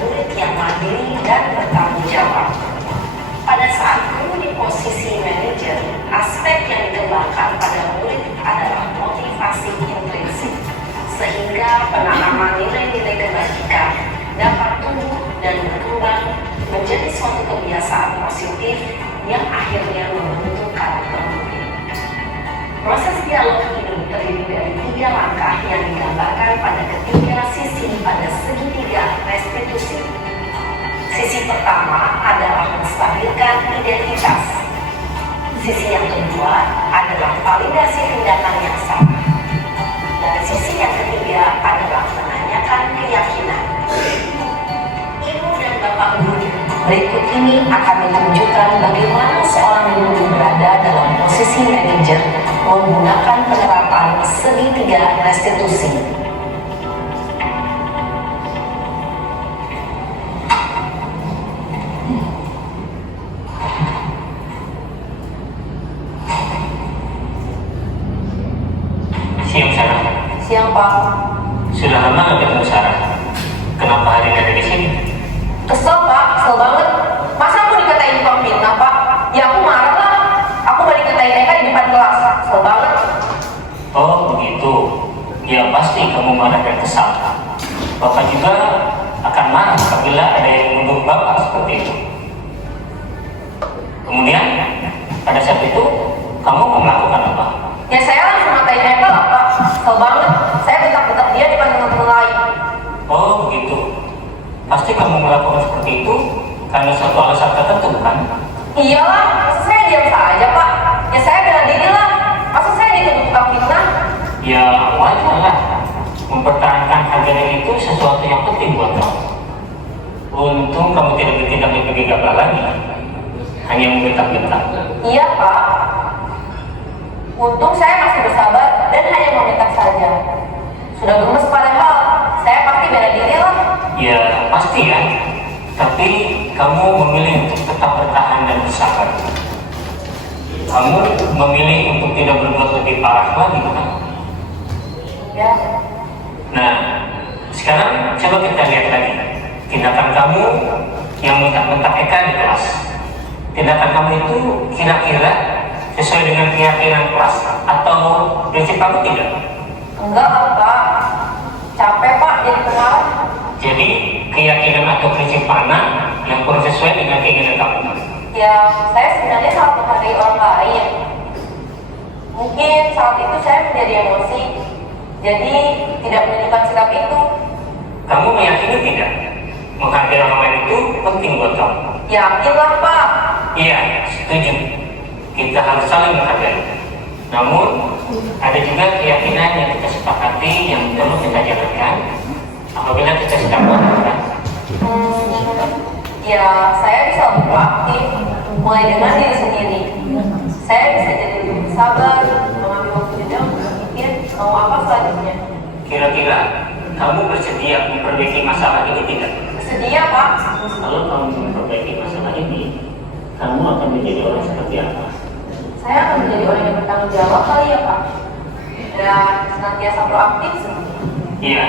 murid yang mandiri dan bertanggung jawab. Pada saat guru di posisi manajer, aspek yang dikembangkan pada murid adalah motivasi intrinsik, sehingga penanaman nilai-nilai kebajikan dapat tumbuh dan berkembang menjadi suatu kebiasaan positif yang akhirnya membentuk karakter murid. Proses dialog ini terdiri dari 3 langkah yang digambarkan pada ketiga sisi pada segitiga restitusi. Sisi pertama adalah menstabilkan identitas. Sisi yang kedua adalah validasi tindakan yang salah. Dan sisi yang ketiga adalah menanyakan keyakinan. Ibu dan Bapak guru, berikut ini akan menunjukkan bagaimana seorang guru berada dalam posisi manajer menggunakan penerapan segitiga restitusi. Siang Sarah. Siang Pak. Sudah lama nggak ketemu Sarah. Kenapa hari ini ada di sini? Kesel Pak, kesel banget. Masa aku dikatain tukang fitnah Pak? Ya aku marah lah. Aku balik ngatain mereka di depan kelas. Kesel banget. Oh begitu. Ya pasti kamu marah dan kesal. Bapak juga akan marah apabila ada yang menuduh Bapak seperti itu. Kemudian pada saat itu kamu melakukan apa? Ya saya langsung ngatain mereka lah Pak. Kesel banget. Saya bentak-bentak dia di depan teman-teman lain. Oh begitu. Pasti kamu melakukan seperti itu karena suatu alasan tertentu bukan? Iyalah, masa saya diam saja Pak? Ya saya bela diri lah. Masa saya dituduh tukang fitnah? Ya wajar lah. Mempertahankan harga diri itu sesuatu yang penting buat kamu. Untung kamu tidak bertindak lebih gegabah lagi, hanya membentak-bentak. Iya Pak. Untung saya masih bersabar dan hanya meminta saja. Sudah gemes padahal, saya pasti bela diri lah. Ya pasti ya. Tapi kamu memilih untuk tetap bertahan dan bersabar. Kamu memilih untuk tidak berbuat lebih parah lagi bukan? Ya. Nah, sekarang coba kita lihat lagi tindakan kamu yang bentak-bentak Eka di kelas. Tindakan kamu itu kira-kira sesuai dengan keyakinan kelas atau prinsip kamu tidak? Enggak Pak. Capek Pak jadi pengarang. Jadi, keyakinan atau prinsip mana yang kurang sesuai dengan keinginan kamu? Ya, saya sebenarnya sangat menghargai orang lain. Mungkin saat itu saya menjadi emosi, jadi tidak menunjukkan sikap itu. Kamu meyakini tidak? Menghargai orang lain itu penting buat kamu. Yakinlah Pak. Iya, setuju. Kita harus saling menghargai. Namun, ada juga keyakinan yang kita sepakati yang perlu kita jalankan apabila kita sedang melakukan. Ya, saya bisa proaktif, mulai dengan diri sendiri. Saya bisa jadi lebih sabar, mengambil waktu jeda untuk berpikir mau apa selanjutnya. Kira-kira, kamu bersedia memperbaiki masalah ini tidak? Bersedia Pak. Kalau kamu memperbaiki masalah ini, kamu akan menjadi orang seperti apa? Saya akan menjadi orang yang bertanggung jawab kali ya Pak. Dan senantiasa proaktif. Iya,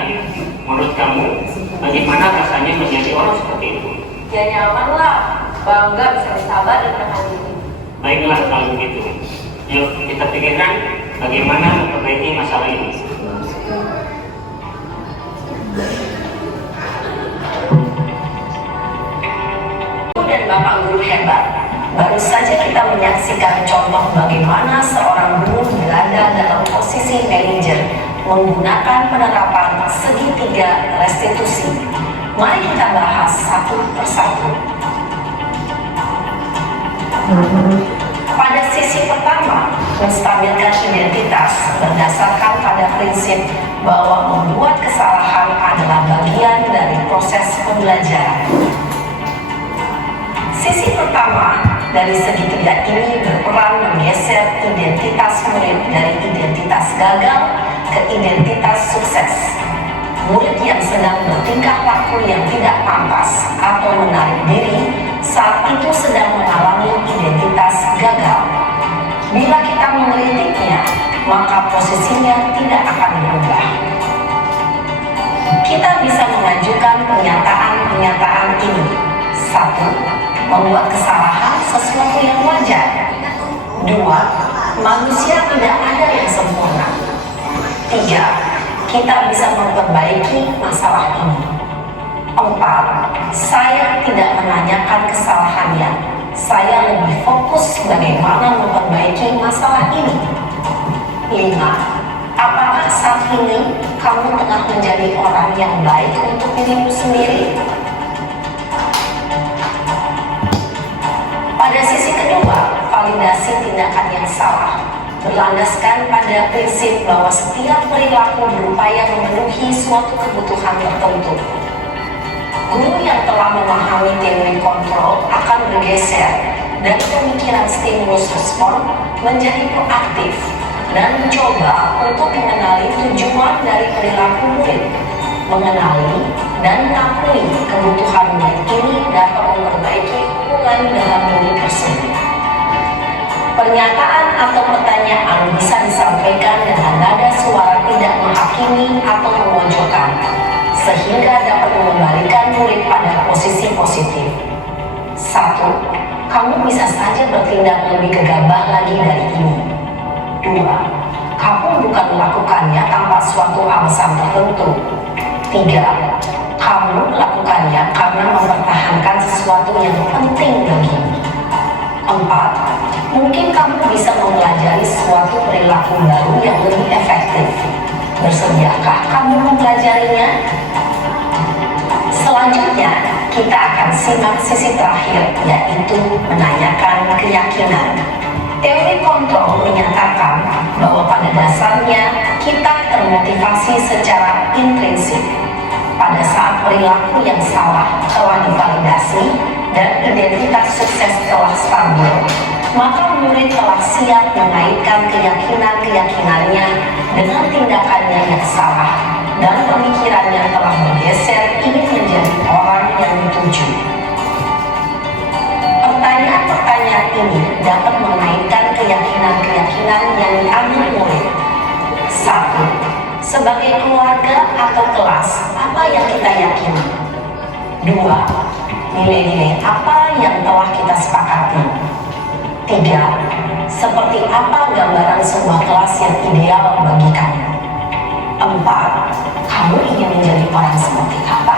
menurut kamu, bagaimana rasanya menjadi orang seperti itu? Ya nyaman lah, bangga bisa bersabar dan menahan diri. Baiklah kalau begitu. Yuk kita pikirkan bagaimana memperbaiki masalah ini. Dan Bapak Guru hebat. Baru saja kita menyaksikan contoh bagaimana seorang guru berada dalam posisi manajer menggunakan penerapan segitiga restitusi. Mari kita bahas satu persatu. Pada sisi pertama, menstabilkan identitas berdasarkan pada prinsip bahwa membuat kesalahan adalah bagian dari proses pembelajaran. Sisi pertama dari segitiga ini berperan menggeser identitas murid dari identitas gagal ke identitas sukses. Murid yang sedang bertingkah laku yang tidak pantas atau menarik diri saat itu sedang mengalami identitas gagal. Bila kita mengkritiknya, maka posisinya tidak akan berubah. Kita bisa mengajukan pernyataan-pernyataan ini. 1. Membuat kesalahan sesuatu yang wajar. 2. Manusia tidak ada yang sempurna. 3. Kita bisa memperbaiki masalah ini. 4. Saya tidak menanyakan kesalahannya. Saya lebih fokus bagaimana memperbaiki masalah ini. 5. Apakah saat ini kamu tengah menjadi orang yang baik untuk dirimu sendiri? Pada sisi kedua, validasi tindakan yang salah berlandaskan pada prinsip bahwa setiap perilaku berupaya memenuhi suatu kebutuhan tertentu. Guru yang telah memahami teori kontrol akan bergeser dari pemikiran stimulus respon menjadi proaktif dan mencoba untuk mengenali tujuan dari perilaku murid. Mengenali dan mengakui kebutuhan murid ini dapat memperbaiki hubungan dalam murid tersebut. Pernyataan atau pertanyaan bisa disampaikan dengan nada suara tidak menghakimi atau memojokkan, sehingga dapat mengembalikan murid pada posisi positif. 1. Kamu bisa saja bertindak lebih gegabah lagi dari ini. 2. Kamu bukan melakukannya tanpa suatu alasan tertentu. 3. Kamu melakukannya karena mempertahankan sesuatu yang penting bagimu. 4. Mungkin kamu bisa mempelajari suatu perilaku baru yang lebih efektif. Bersediakah kamu mempelajarinya? Selanjutnya, kita akan simak sisi terakhir, yaitu menanyakan keyakinan. Teori kontrol menyatakan bahwa pada dasarnya kita termotivasi secara intrinsik. Pada saat perilaku yang salah telah divalidasi dan identitas sukses telah stabil, maka murid telah siap mengaitkan keyakinan-keyakinannya dengan tindakannya yang salah dan pemikirannya telah bergeser ingin menjadi orang yang dituju. Pertanyaan-pertanyaan ini dapat mengaitkan keyakinan-keyakinan yang diambil murid. 1. Sebagai keluarga atau kelas, apa yang kita yakini? 2. Nilai-nilai apa yang telah kita sepakati? 3. Seperti apa gambaran sebuah kelas yang ideal bagi kamu? 4. Kamu Kamu ingin menjadi orang seperti apa?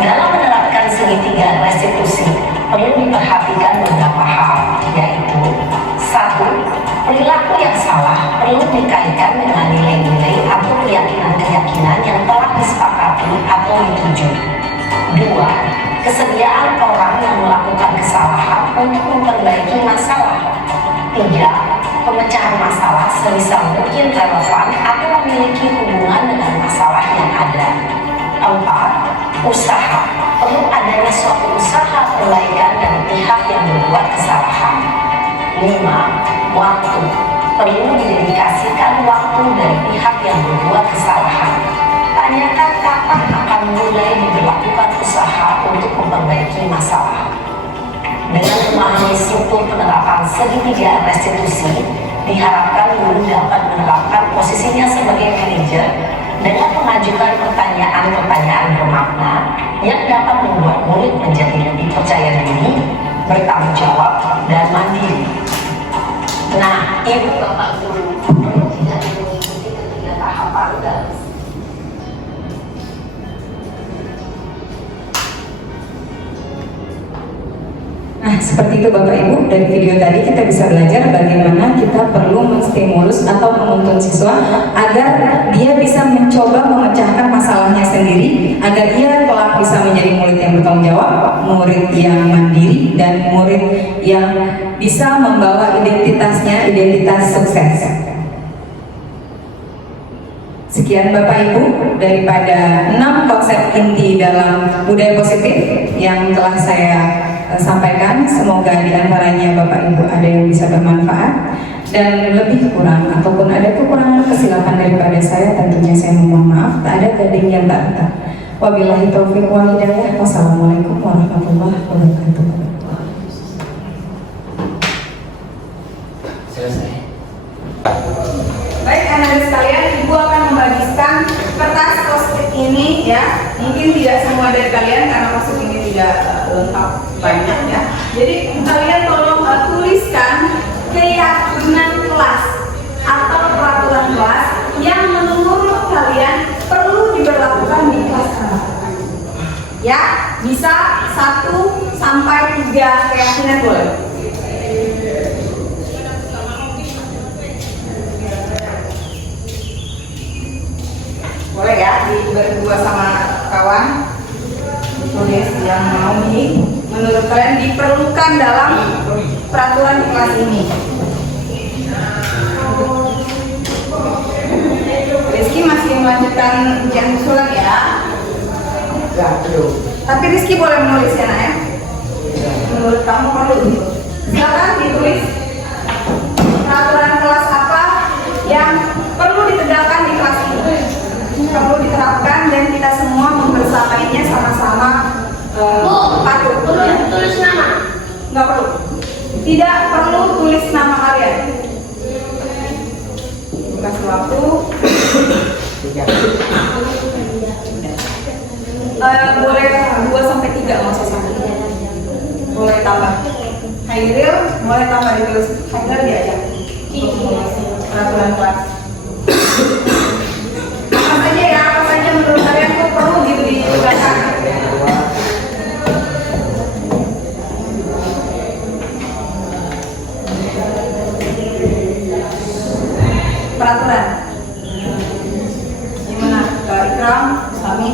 Dalam menerapkan segitiga restitusi, perlu diperhatikan beberapa hal, yaitu: 1. Perilaku yang salah perlu dikaitkan dengan nilai-nilai atau keyakinan-keyakinan yang telah disepakati atau dituju. 2. Kesediaan orang yang melakukan kesalahan untuk memperbaiki masalah. 3. Pemecahan masalah sebisa mungkin relevan atau memiliki hubungan dengan masalah yang ada. 4. Usaha. Perlu adanya suatu usaha perbaikan dari pihak yang berbuat kesalahan. 5. Waktu. Perlu didedikasikan waktu dari pihak yang berbuat kesalahan. Tanyakan kapan akan mulai diberlakukan usaha untuk memperbaiki masalah. Dengan memahami struktur penerapan segitiga restitusi, diharapkan guru dapat menerapkan posisinya sebagai manajer dengan mengajukan pertanyaan-pertanyaan bermakna yang dapat membuat murid menjadi lebih percaya diri, bertanggung jawab, dan mandiri. Nah, ibu bapak guru perlu tidak mengikuti ketiga tahapan dalam Nah, seperti itu Bapak Ibu, dari video tadi kita bisa belajar bagaimana kita perlu menstimulus atau menuntun siswa agar dia bisa mencoba memecahkan masalahnya sendiri, agar ia kelak bisa menjadi murid yang bertanggung jawab, murid yang mandiri, dan murid yang bisa membawa identitasnya, identitas sukses. Sekian Bapak Ibu daripada 6 konsep inti dalam budaya positif yang telah saya sampaikan. Semoga diantaranya Bapak Ibu ada yang bisa bermanfaat, dan lebih kurang ataupun ada kekurangan kesilapan daripada saya, tentunya saya mohon maaf. Tak ada gading yang tak retak. Wabillahi taufiq wal hidayah. Wassalamualaikum warahmatullahi wabarakatuh. Selesai. Baik anak-anak sekalian, Ibu akan membagikan kertas post-it ini ya. Mungkin tidak semua dari kalian karena post-it ini tidak lengkap banyak ya. Jadi kalian tolong tuliskan keyakinan kelas atau peraturan kelas yang menurut kalian perlu diberlakukan di kelas kamu. Ya, bisa 1 sampai 3 keyakinan boleh. Boleh ya, berdua sama kawan tulis yang mau nih menurut kalian diperlukan dalam peraturan kelas ini. Rizky masih melanjutkan ujian usulan ya? Enggak, belum. Tapi Rizky boleh menulis ya nak ya? Menurut kamu perlu gitu. Silakan ditulis peraturan kelas apa yang perlu ditegakkan di kelas ini, perlu diterapkan, dan kita semua membersamainya sama-sama patuh. Perlu tulis nama? Nggak perlu. Tidak perlu tulis nama kalian. Kasih waktu. Boleh 2 sampai 3 nggak usah sampai. Boleh tambah. Hairil boleh tambah ditulis. Hairil diajak. Peraturan kelas. Apa saja ya, apa saja menurut kalian tuh perlu gitu ditegakkan. Peraturan. Gimana? Ikram, Sami.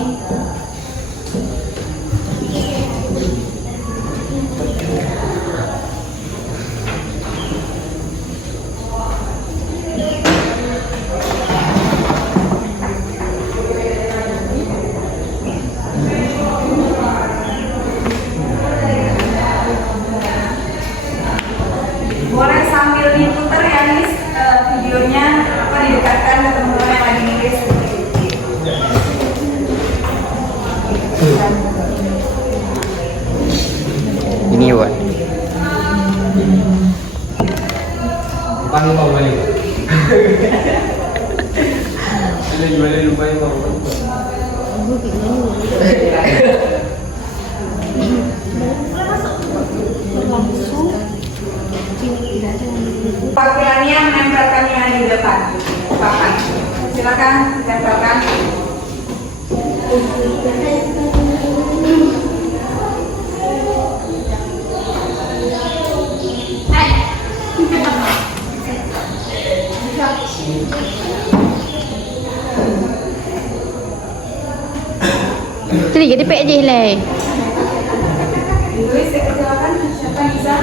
Boleh sambil diputar ya Nis, videonya apa didekatkan ke teman-teman yang lagi nulis. Ini Wan. Paano ba balik? Gimana lupa yung mga Wakilannya menempelkannya di depan papan. Silakan tempelkan. Jadi jadi PJ leh. Ditulis ya, silakan. Siapa yang bisa?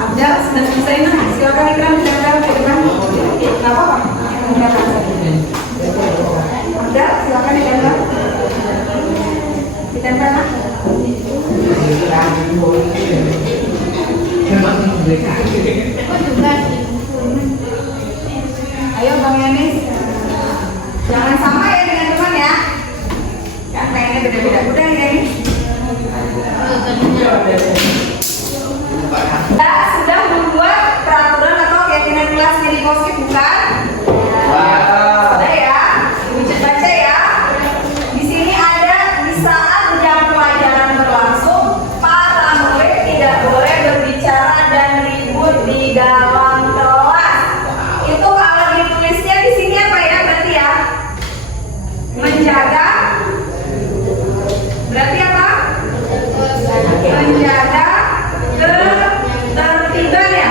Abdal sudah selesai nah. Silakan Ikram ditempel ke depan. Nggak apa-apa. Abdal silakan ditempel. Ditempel nah. Ayo Bang Yanis. Jangan sama ya dengan teman ya. Kan pengennya beda-beda. Udah ya ini. Kita sudah membuat peraturan atau keyakinan kelas jadi positif bukan? Sudah ya. Ibu baca ya. Di sini ada di saat jam pelajaran berlangsung, para murid tidak boleh berbicara dan ribut di dalam kelas. Itu kalau ditulisnya di sini apa ya berarti ya? Menjaga. Berarti apa? Menjaga ketertiban ya.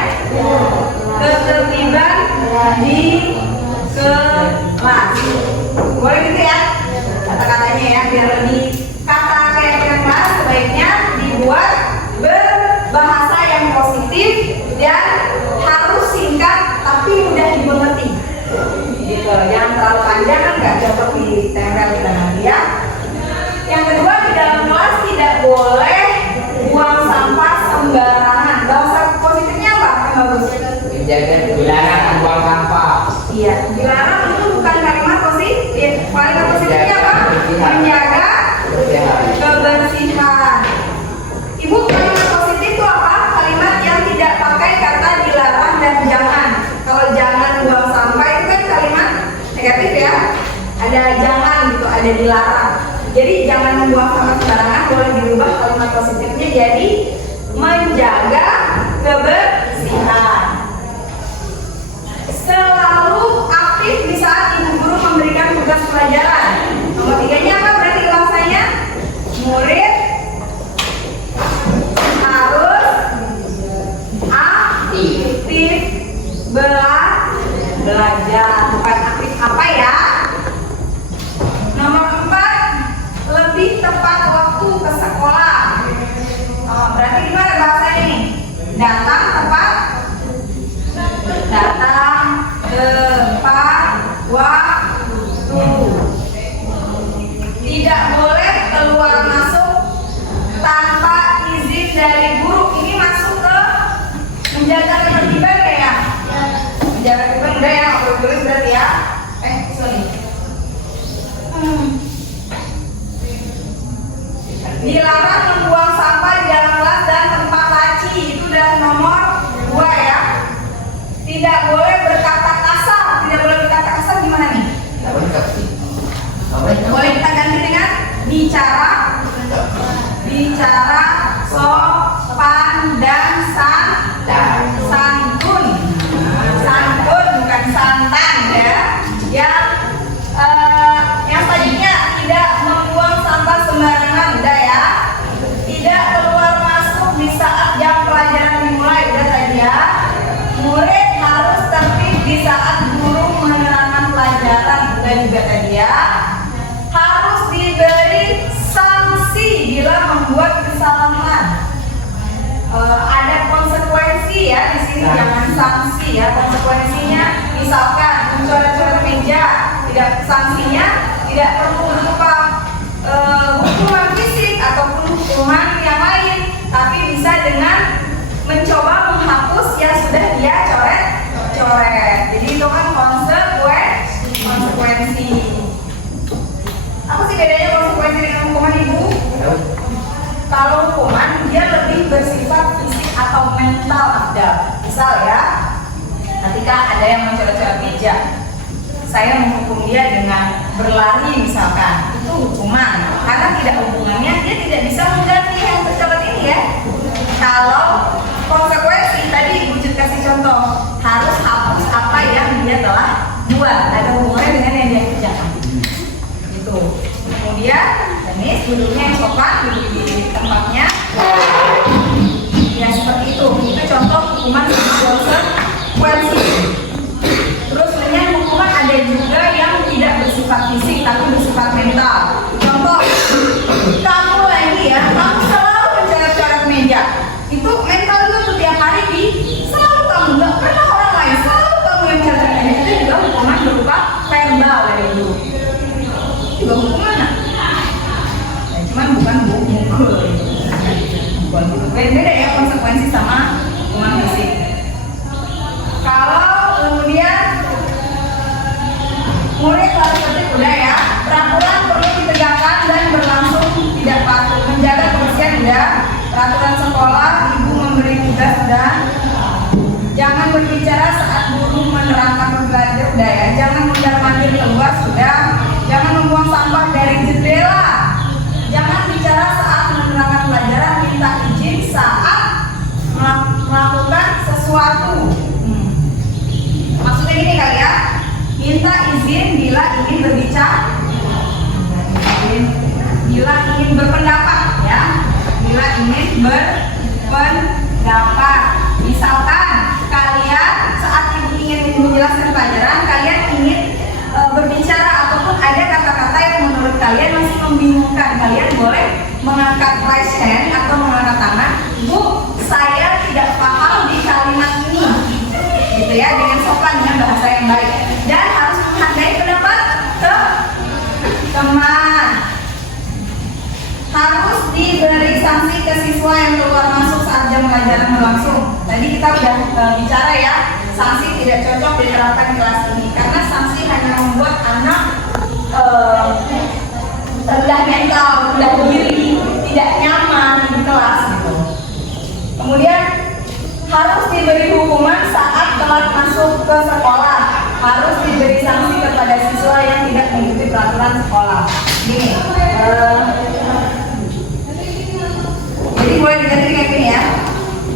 Ketertiban di kelas. Boleh gitu ya? Kata-katanya ya biar lebih kata keyakinan kelas sebaiknya dibuat berbahasa yang positif dan harus singkat tapi mudah dimengerti. Gitu. Jangan terlalu panjang kan nggak dapat ditempel di tangan dia. Yang kedua di dalam kelas tidak boleh buang sampah sembarangan. Bahasa positifnya apa? Yang bagus. Dilarang buang sampah. Iya, dilarang itu bukan kalimat positif. Kalimat positifnya apa? Menjaga kebersihan. Ibu, kalimat positif itu apa? Kalimat yang tidak pakai kata dilarang dan jangan. Kalau jangan buang sampah itu kan kalimat negatif ya. Ada jangan gitu, ada dilarang. Jadi jangan membuang sampah sembarangan, boleh dirubah kalimat positifnya jadi menjaga kebersihan. Selalu aktif di saat ibu guru memberikan tugas pelajaran. Nomor 3-nya apa berarti bahasanya? Murid harus aktif belajar. Bukan aktif apa ya? Nomor 4, lebih tepat waktu ke sekolah. Berarti gimana bahasanya nih? Datang tepat waktu. Tidak boleh keluar masuk tanpa izin dari guru. Ini masuk ke menjaga ketertiban ya? Menjaga ketertiban udah ya, nggak perlu tulis berarti ya. Sorry. Dilarang membuang sampah di dalam kelas dan tempat laci. Itu udah nomor 2 ya. Tidak boleh berkata kasar. Tidak boleh berkata kasar gimana nih? Boleh kita ganti dengan bicara sopan dan santun. Santun bukan santan ya. Yang selanjutnya tidak membuang sampah sembarangan, udah ya. Tidak keluar masuk di saat jam pelajaran dimulai, udah tadi ya. Murid harus tertib di saat guru menerangkan pelajaran, udah juga tadi ya. Harus diberi sanksi bila membuat kesalahan. Ada konsekuensi ya di sini, jangan sanksi ya. Konsekuensinya misalkan mencoret-coret meja, tidak sanksinya tidak perlu berupa hukuman fisik ataupun hukuman yang lain, tapi bisa dengan mencoba menghapus yang sudah dia coret. Jadi itu kan konsekuensi. Apa sih bedanya konsekuensi dengan hukuman ibu? Kalau hukuman dia lebih bersifat fisik atau mental ada. Misal ya, ketika ada yang mencoret-coret meja, saya menghukum dia dengan berlari misalkan, itu hukuman karena tidak hubungannya dia tidak bisa mengganti yang tercatat ini ya. Kalau konsekuensi tadi Ibu Cut kasih contoh harus hapus apa yang dia telah buat, ada hubungannya dengan yang dia kerjakan. Gitu. Kemudian tenis duduknya yang sopan, duduk di tempatnya. Ya seperti itu. Itu contoh hukuman konsekuensi. Terus kemudian hukuman ada juga yang tidak bersifat fisik tapi bersifat mental. Contoh, kamu lagi ya, kamu selalu mencoret-coret meja. Itu mental itu setiap hari selalu kamu, nggak pernah orang lain, selalu kamu yang coret meja. Itu juga hukuman berupa verbal dari ibu. Itu juga hukuman. Nah, cuman bukan mukul. Bukan beda ya konsekuensi sama hukuman fisik. Kalau kemudian murid harus tertib udah ya, peraturan perlu ditegakkan dan berlangsung tidak patuh, menjaga kebersihan udah, peraturan sekolah ibu memberi tugas dan jangan berbicara saat guru menerangkan belajar udah ya, jangan mondar-mandir keluar sudah, jangan membuang sampah dari jendela, jangan bicara saat menerangkan pelajaran, minta izin saat melakukan sesuatu. Maksudnya gini kali ya, minta izin bila ingin berbicara, bila ingin berpendapat ya, bila ingin berpendapat. Misalkan kalian saat ibu ingin menjelaskan pelajaran, kalian ingin berbicara ataupun ada kata-kata yang menurut kalian masih membingungkan, kalian boleh mengangkat raise hand atau mengangkat tangan. Bu, saya tidak paham di kalimat ini. Gitu ya, dengan sopan, dengan bahasa yang baik, dan harus menghargai pendapat teman. Harus diberi sanksi ke siswa yang keluar masuk saat jam pelajaran berlangsung. Tadi kita udah bicara ya, sanksi tidak cocok diterapkan di kelas ini karena sanksi hanya membuat anak rendah mental, rendah diri, tidak nyaman di kelas gitu. Kemudian harus diberi hukuman saat telat masuk ke sekolah. Harus diberi sanksi kepada siswa yang tidak mengikuti peraturan sekolah. Gini, jadi boleh diganti kayak gini ya.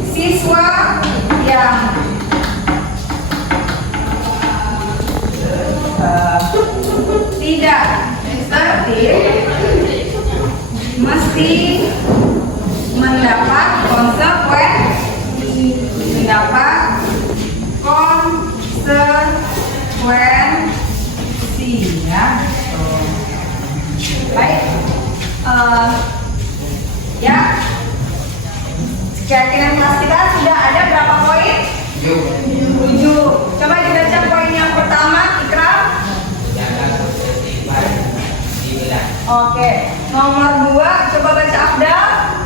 Siswa yang tidak tertib mesti mendapat konsekuensi. Ya. Baik. Ya. Keyakinan kelas kita sudah ada berapa poin? 7. Coba dibaca poin yang pertama, Ikram. Oke. Nomor 2, coba baca Abdal.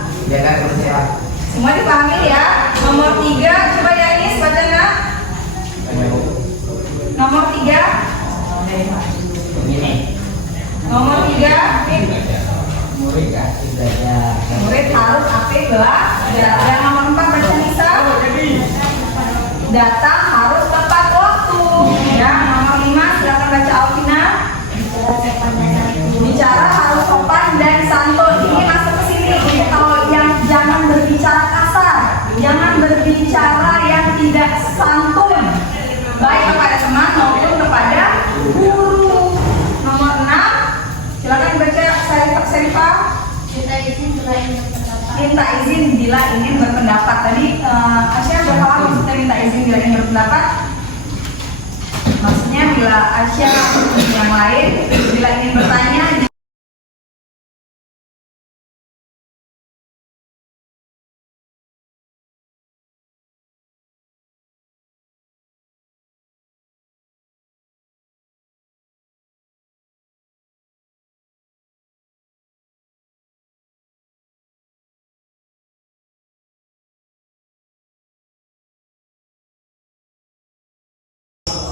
Semua dipahami ya. Nomor 3, coba Yanis baca nak. Nomor 3. Nomor 3. Murid harus aktif belajar. Dan nomor 4 baca Nisa. Datang harus tepat waktu. Ya. Nomor 5 silakan baca Alvina. Bicara harus sopan dan santun. Ini masuk ke sini. Ini kalau yang jangan berbicara kasar, jangan berbicara yang tidak santun, baik kepada teman maupun kepada guru. Nomor 6, silakan baca Syarifah. Minta izin bila ingin berpendapat. Tadi Asya berapa maksudnya minta izin bila ingin berpendapat? Maksudnya bila Asya yang lain bila ingin bertanya.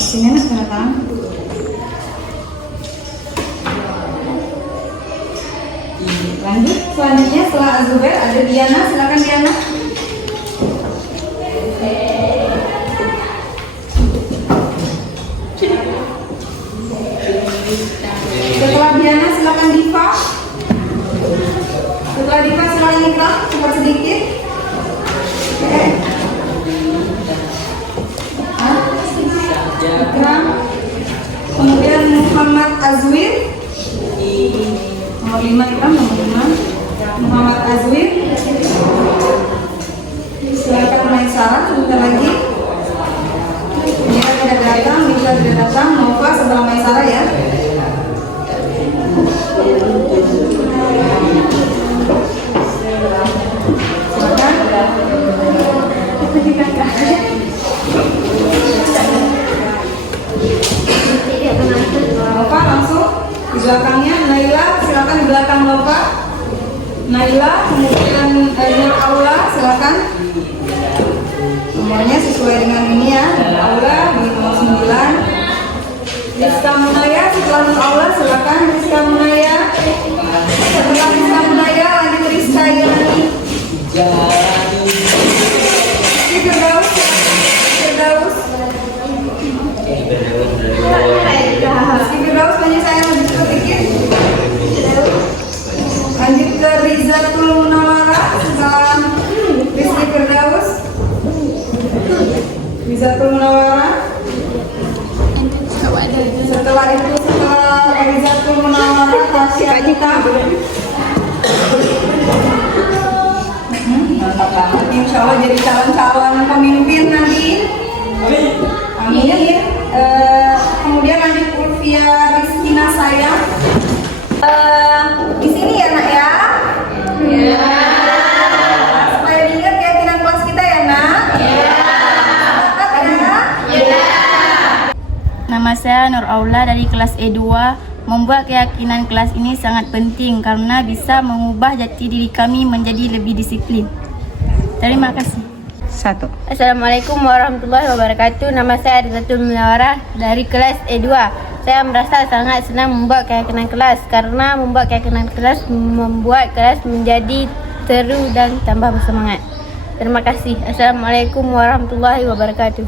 Sini nak tanda tangan. Lanjut, selanjutnya setelah Azubair ada Diana, silakan Diana. Setelah Diana silakan Diva. Kemudian Muhammad Azwir. Nomor 5 Ikram, nomor 5. Muhammad Azwir. Silakan main saran sebentar lagi. Mira tidak datang, Mika tidak datang, Nova sebelah main saran ya. Nova langsung di belakangnya. Naila silakan di belakang Nova. Naila, kemudian Nur Aula silakan. Nomornya sesuai dengan ini ya. Nur Aula di nomor 9. Rizka Munaya setelah Nur Aula silakan. Rizka Munaya. Setelah Rizka Munaya lanjut Rizka Yani. Firdaus. Firdaus. Firdaus banyak saya lanjut ke dikit. Lanjut ke Rizatul Munawara setelah Rizky Firdaus. Rizatul Munawara. Setelah itu setelah Rizatul Munawara Tasya Kita. Mantap banget, insya Allah jadi calon-calon pemimpin nanti. Amin. Kemudian lanjut Ulfia Rizkina sayang. Di sini ya nak ya. Iya. Supaya diingat keyakinan kelas kita ya nak. Iya. Sepakat ya. Iya. Nama saya Nur Aula dari kelas E2. Membuat keyakinan kelas ini sangat penting karena bisa mengubah jati diri kami menjadi lebih disiplin. Terima kasih. 1. Assalamualaikum warahmatullahi wabarakatuh. Nama saya Rizatul Munawara dari kelas E2. Saya merasa sangat senang membuat keyakinan kelas karena membuat keyakinan kelas membuat kelas menjadi seru dan tambah bersemangat. Terima kasih. Assalamualaikum warahmatullahi wabarakatuh.